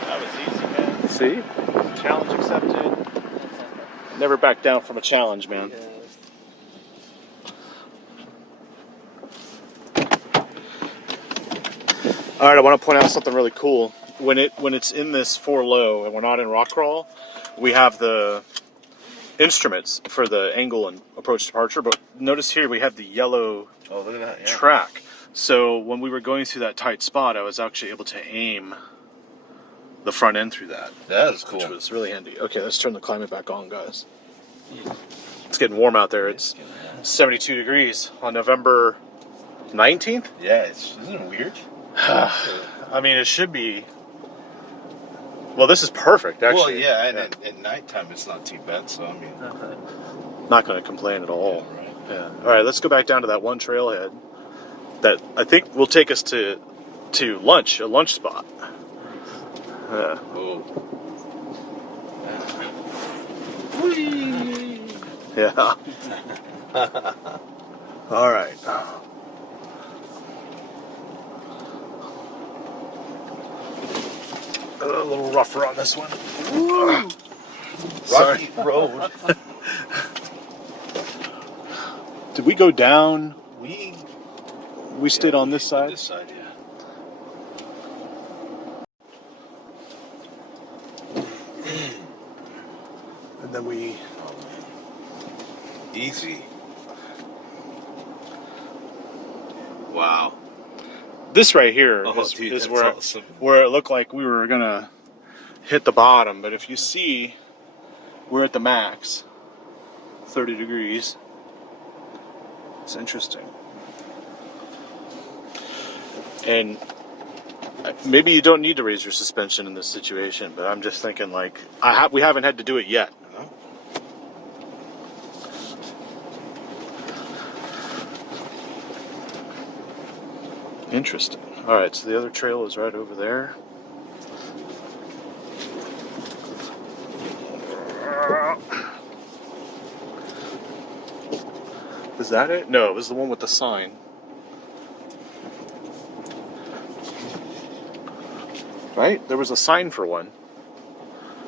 That was easy, man. See? Challenge accepted. Never back down from a challenge, man. All right, I want to point out something really cool. When it's in this 4 low and we're not in rock crawl, we have the instruments for the angle and approach departure. But notice here we have the yellow Oh, look at that. Yeah. track. So when we were going through that tight spot, I was actually able to aim the front end through that, That is cool. which was really handy. Okay, let's turn the climate back on, guys. It's getting warm out there. It's 72 degrees on November 19th. Yeah, isn't it weird? I mean, it should be. Well, this is perfect, actually. Well, yeah, and at nighttime it's not too bad. So I mean, Not going to complain at all. Yeah, right. Yeah. All right, let's go back down to that one trailhead that I think will take us to to lunch, a lunch spot. Oh. Yeah. All right. A little rougher on this one. Rocky Road. Did we go down? We stayed on this side? This side, yeah. And then we... Easy. Wow. This right here Oh, is, dude, is that's where, awesome. where it looked like we were going to hit the bottom. But if you see, we're at the max. 30 degrees. It's interesting. And maybe you don't need to raise your suspension in this situation, but I'm just thinking like, we haven't had to do it yet. You know? Interesting. All right, so the other trail is right over there. Is that it? No, it was the one with the sign. Right? There was a sign for one.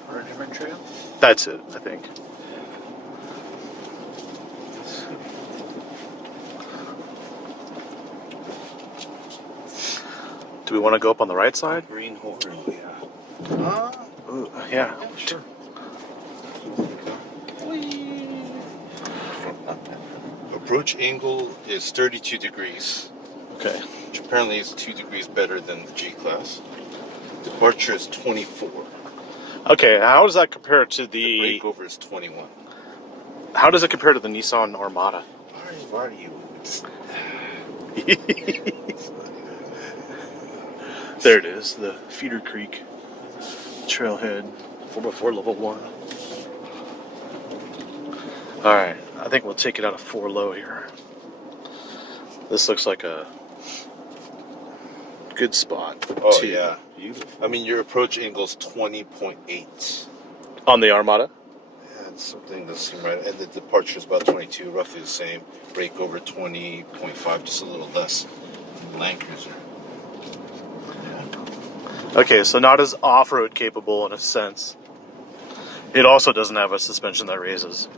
Or a different trail? That's it, I think. Do we want to go up on the right side? Green Horn, yeah. Ooh, yeah. Sure. Approach angle is 32 degrees, Okay. which apparently is 2 degrees better than the G-Class. Departure is 24. Okay, how does that compare to The the... breakover is 21. How does it compare to the Nissan Armada? Why are you? There it is, the Feeder Creek Trailhead 4x4 level 1. Alright, I think we'll take it out of 4 low here. This looks like a good spot. Oh, too. yeah. Beautiful. I mean, your approach angle is 20.8. On the Armada? Yeah, it's something that seems right. And the departure is about 22, roughly the same. Breakover 20.5, just a little less. Land Cruiser. Okay, so not as off-road capable in a sense. It also doesn't have a suspension that raises.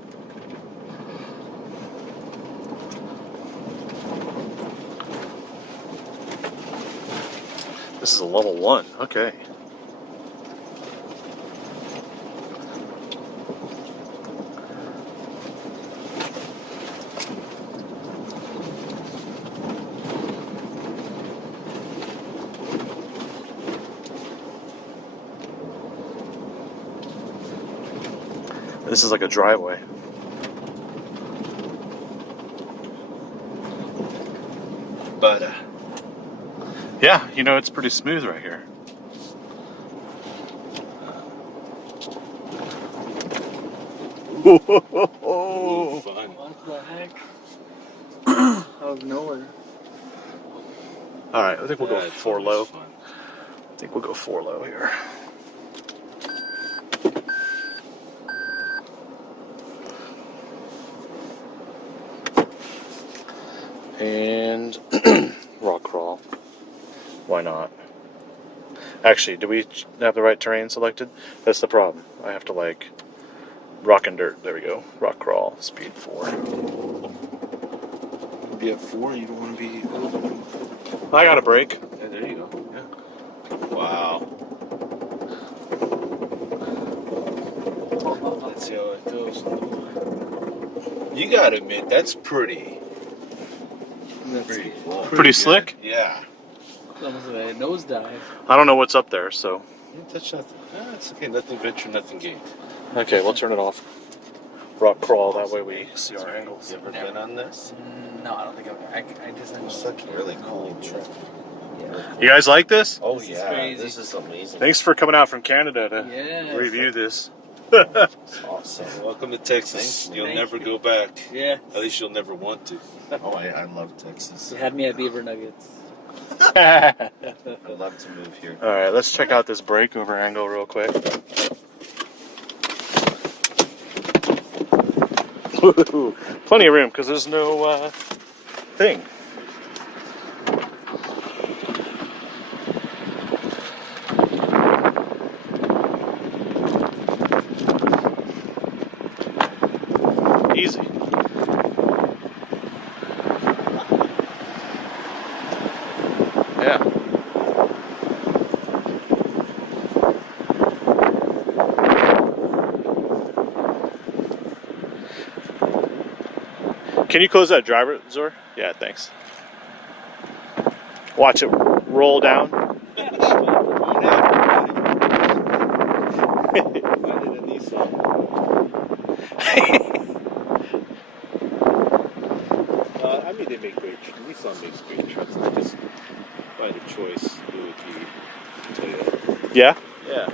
This is a level 1, okay. This is like a driveway. But, Yeah, you know, it's pretty smooth right here. ooh, fun. What the heck? Out of nowhere. All right, I think we'll go Yeah, it's 4 always low. fun. I think we'll go 4 low here. And rock crawl. Why not? Actually, do we have the right terrain selected? That's the problem. I have to like rock and dirt. There we go. Rock crawl, speed 4. Be at 4, you don't want to be... I got a break. Yeah, there you go. Yeah. Wow. Let's see how it goes. You gotta admit, that's pretty. Pretty cool. Pretty slick? Yeah. Almost like a nosedive. I don't know what's up there, so. You didn't touch nothing. Ah, it's okay. Nothing venture, nothing gained. Okay, we'll turn it off. Rock crawl, that way we see our angles. You ever been on this? No, I don't think I just It's like a really cool trip. You guys like this? Oh, This is yeah. crazy. This is amazing. Thanks for coming out from Canada to Yeah. review this. Awesome. Welcome to Texas. You'll Thank never you. go back. Yeah. At least you'll never want to. Oh, I love Texas. You had me at Beaver Nuggets. I love to move here. All right, let's check out this breakover angle real quick. Ooh, plenty of room because there's no thing. Easy. Yeah. Can you close that driver door? Yeah, thanks. Watch it roll down. I mean, they make great. Nissan makes great trucks. I just by the choice, it would be Toyota. Yeah? Yeah.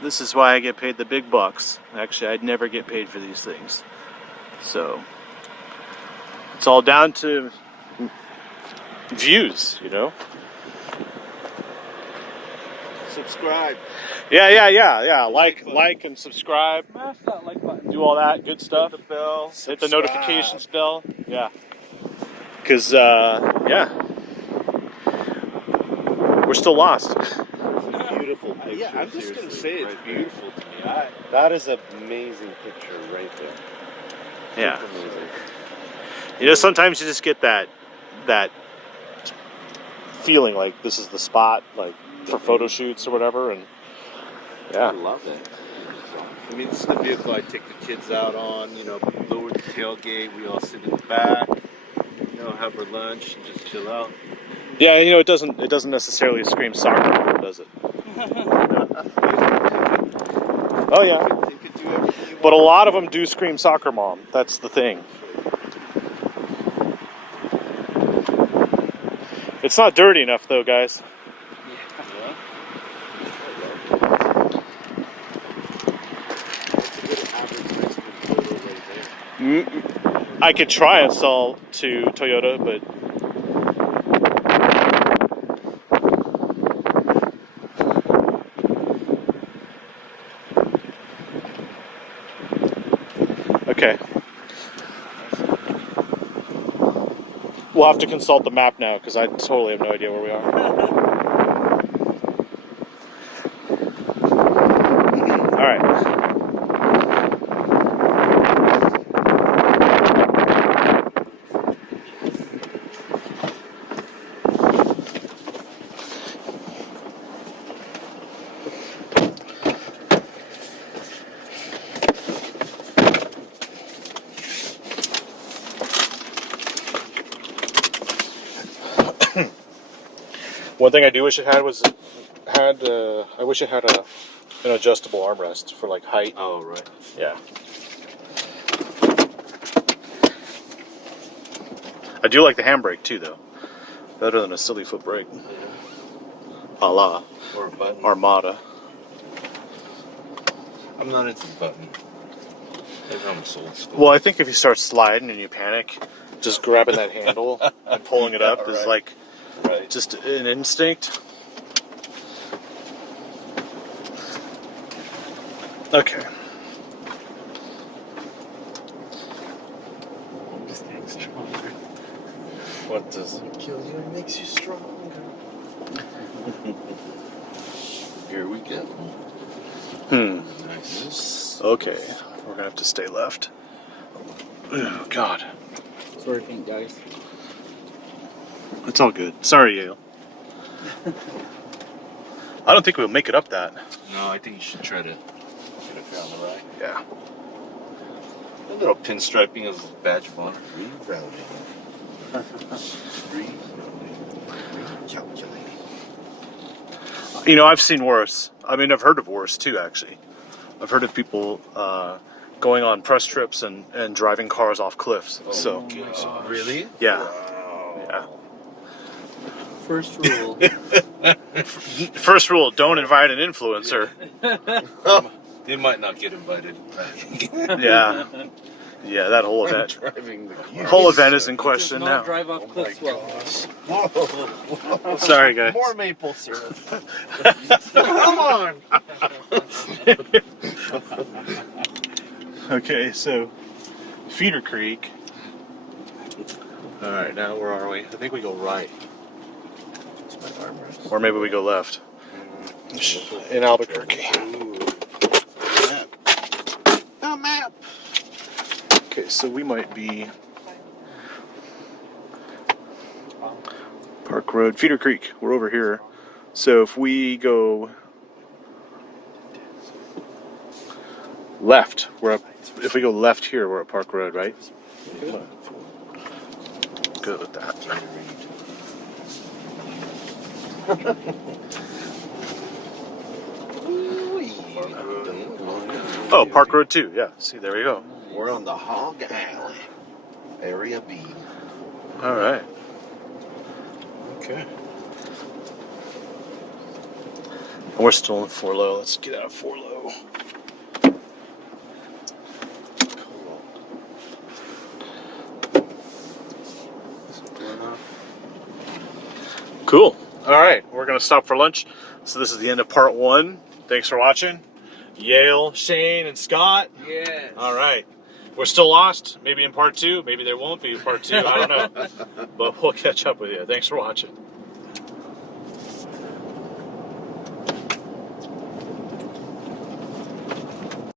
This is why I get paid the big bucks. Actually, I'd never get paid for these things. So, it's all down to views, you know? Subscribe. Yeah. Like and subscribe. Smash that like button. Do all that good stuff. Hit the bell. Hit the notifications bell. Yeah. Because, yeah. We're still lost. Beautiful picture. Yeah, I'm just gonna say it's right beautiful to me. That is an amazing picture right there. Yeah. It's amazing. You know, sometimes you just get that feeling like this is the spot, like for photo shoots or whatever, and I yeah. love it. I mean, this is the vehicle I take the kids out on. You know, lower the tailgate. We all sit in the back. You know, have our lunch and just chill out. Yeah, you know, it doesn't necessarily scream soccer mom, does it? Oh yeah. You could do everything you But a want. lot of them do scream soccer mom. That's the thing. It's not dirty enough though, guys. I could try and sell to Toyota, but okay. We'll have to consult the map now because I totally have no idea where we are. All right. One thing I do wish it had was I wish it had an adjustable armrest for like height. Oh, right. Yeah. I do like the handbrake too, though. Better than a silly foot brake. A la Or a button. Armada. I'm not into the button. Maybe I'm old school. Well, I think if you start sliding and you panic, just grabbing that handle and pulling it up is Right. like Right. just an instinct. Okay. Just getting stronger. What does Kill you and makes you stronger. Here we go. Nice. Okay. We're gonna have to stay left. Oh, God. Sorry, pink guys. It's all good. Sorry, Yale. I don't think we'll make it up that. No, I think you should try to get up here on the right. Yeah. A little pinstriping as a badge of honor. Rerouting. Recalculating. You know, I've seen worse. I mean, I've heard of worse too, actually. I've heard of people going on press trips and driving cars off cliffs. So, Really? yeah. Wow. Yeah. First rule. First rule: don't invite an influencer. They might not get invited. Yeah, yeah. That whole event. Driving the car. Whole event is in question Not now. drive off cliffs well. Sorry, guys. More maple syrup. Come on. Okay, so Feeder Creek. All right, now where are we? I think we go right, That's my armrest. or maybe we go left. In Albuquerque. A map. Okay, so we might be Park Road, Feeder Creek. We're over here. So if we go left, we're up. If we go left here, we're at Park Road, right? Good with that. Oh, Park Road 2. Yeah. See, there we go. We're on the Hog Alley, Area B. All right. Okay. And we're still in 4 low. Let's get out of 4 low. Cool. All right. We're going to stop for lunch. So this is the end of part 1. Thanks for watching. Yale, Shane, and Scott. Yes. All right. We're still lost. Maybe in part 2. Maybe there won't be part 2. I don't know. But we'll catch up with you. Thanks for watching.